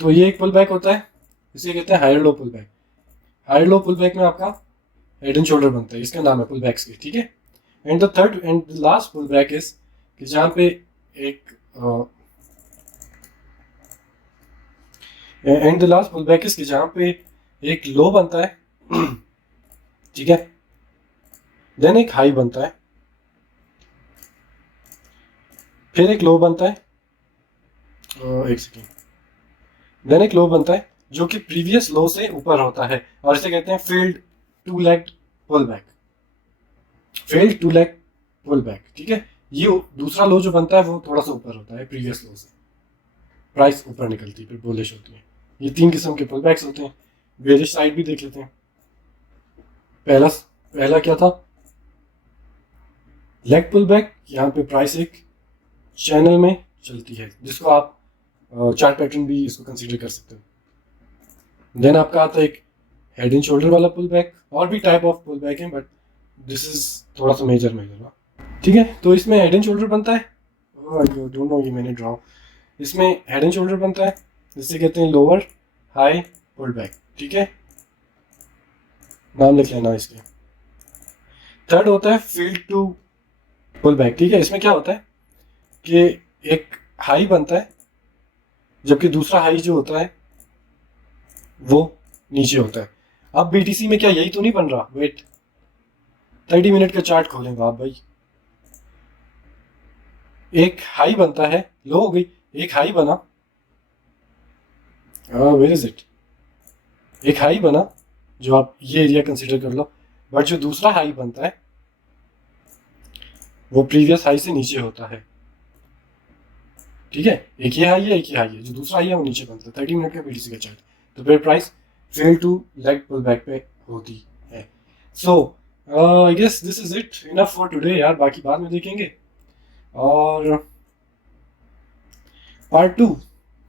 तो ये एक पुल बैक होता है, इसे कहते हैं higher low pull back. Higher low pull back में आपका हेड एंड शोल्डर बनता है, इसका नाम है पुल बैक्स के, ठीक है। And the third and last pull back is कि जहाँ पे एक and the last pull back is कि जहाँ पे एक लो बनता है, ठीक है, देन एक हाई बनता है, फिर एक लो बनता है, एक सेकेंड, देन एक लो बनता है जो कि प्रीवियस लो से ऊपर होता है, और इसे कहते हैं failed to leg pull back, failed to leg pull back, ठीक है। ये दूसरा लो जो बनता है वो थोड़ा सा ऊपर होता है प्रीवियस लो से, प्राइस ऊपर निकलती है, फिर बुलिश होती है। ये 3 किस्म के पुल बैक्स होते हैं। बेरिश साइड भी देख लेते हैं। पहला क्या था, लेग पुल बैक, यहाँ पे प्राइस एक चैनल में चलती है, जिसको आप चार्ट पैटर्न भी इसको कंसीडर कर सकते हो। देन आपका आता है एक हेड एंड शोल्डर वाला पुल बैक, और भी टाइप ऑफ पुल बैक है, बट दिस इज थोड़ा सा मेजर ना, ठीक है। तो इसमें हेड एंड शोल्डर बनता है, डोंट नो, ये मैंने ड्रॉ, इसमें हेड एंड शोल्डर बनता है, जिससे कहते हैं लोअर हाई पुल बैक, ठीक है, नाम लिख लेना इसके। थर्ड होता है फील्ड टू पुल बैक, ठीक है। इसमें क्या होता है कि एक हाई बनता है, जबकि दूसरा हाई जो होता है वो नीचे होता है, अब BTC में क्या यही तो नहीं बन रहा? वेट, 30 मिनट का चार्ट खोलेंगे आप भाई। एक हाई बनता है, लो हो गई, एक हाई बना, वेयर इज इट, एक हाई बना जो आप ये एरिया कंसिडर कर लो, बट जो दूसरा हाई बनता है वो प्रीवियस हाई से नीचे होता है। ठीक है, एक ये हाई है, एक ये हाई है, जो दूसरा हाई है वो नीचे बनता है। 30 मिनट का BTC का चार्ट, तो फिर price fail to leg pull back पे होती है। So I guess this is it, enough for today यार, बाकी बाद में देखेंगे। और पार्ट 2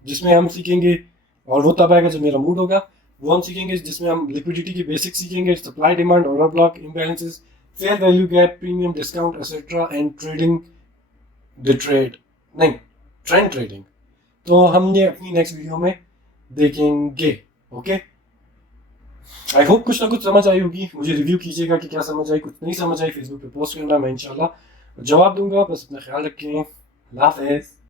जिसमें हम सीखेंगे, और वो तब आएगा जब मेरा मूड होगा, वो हम सीखेंगे जिसमें हम लिक्विडिटी की बेसिक सीखेंगे, supply demand, order block, imbalances, fair value gap, premium discount etcetera, and trading the trade, नहीं, ट्रेंड ट्रेडिंग। तो हम ये अपनी नेक्स्ट वीडियो में देखेंगे। ओके, आई होप कुछ ना कुछ समझ आई होगी। मुझे रिव्यू कीजिएगा कि क्या समझ आई, कुछ नहीं समझ आई फेसबुक पे पोस्ट करना, मैं इंशाल्लाह जवाब दूंगा। बस अपना ख्याल रखें, अल्लाह हाफ़िज़।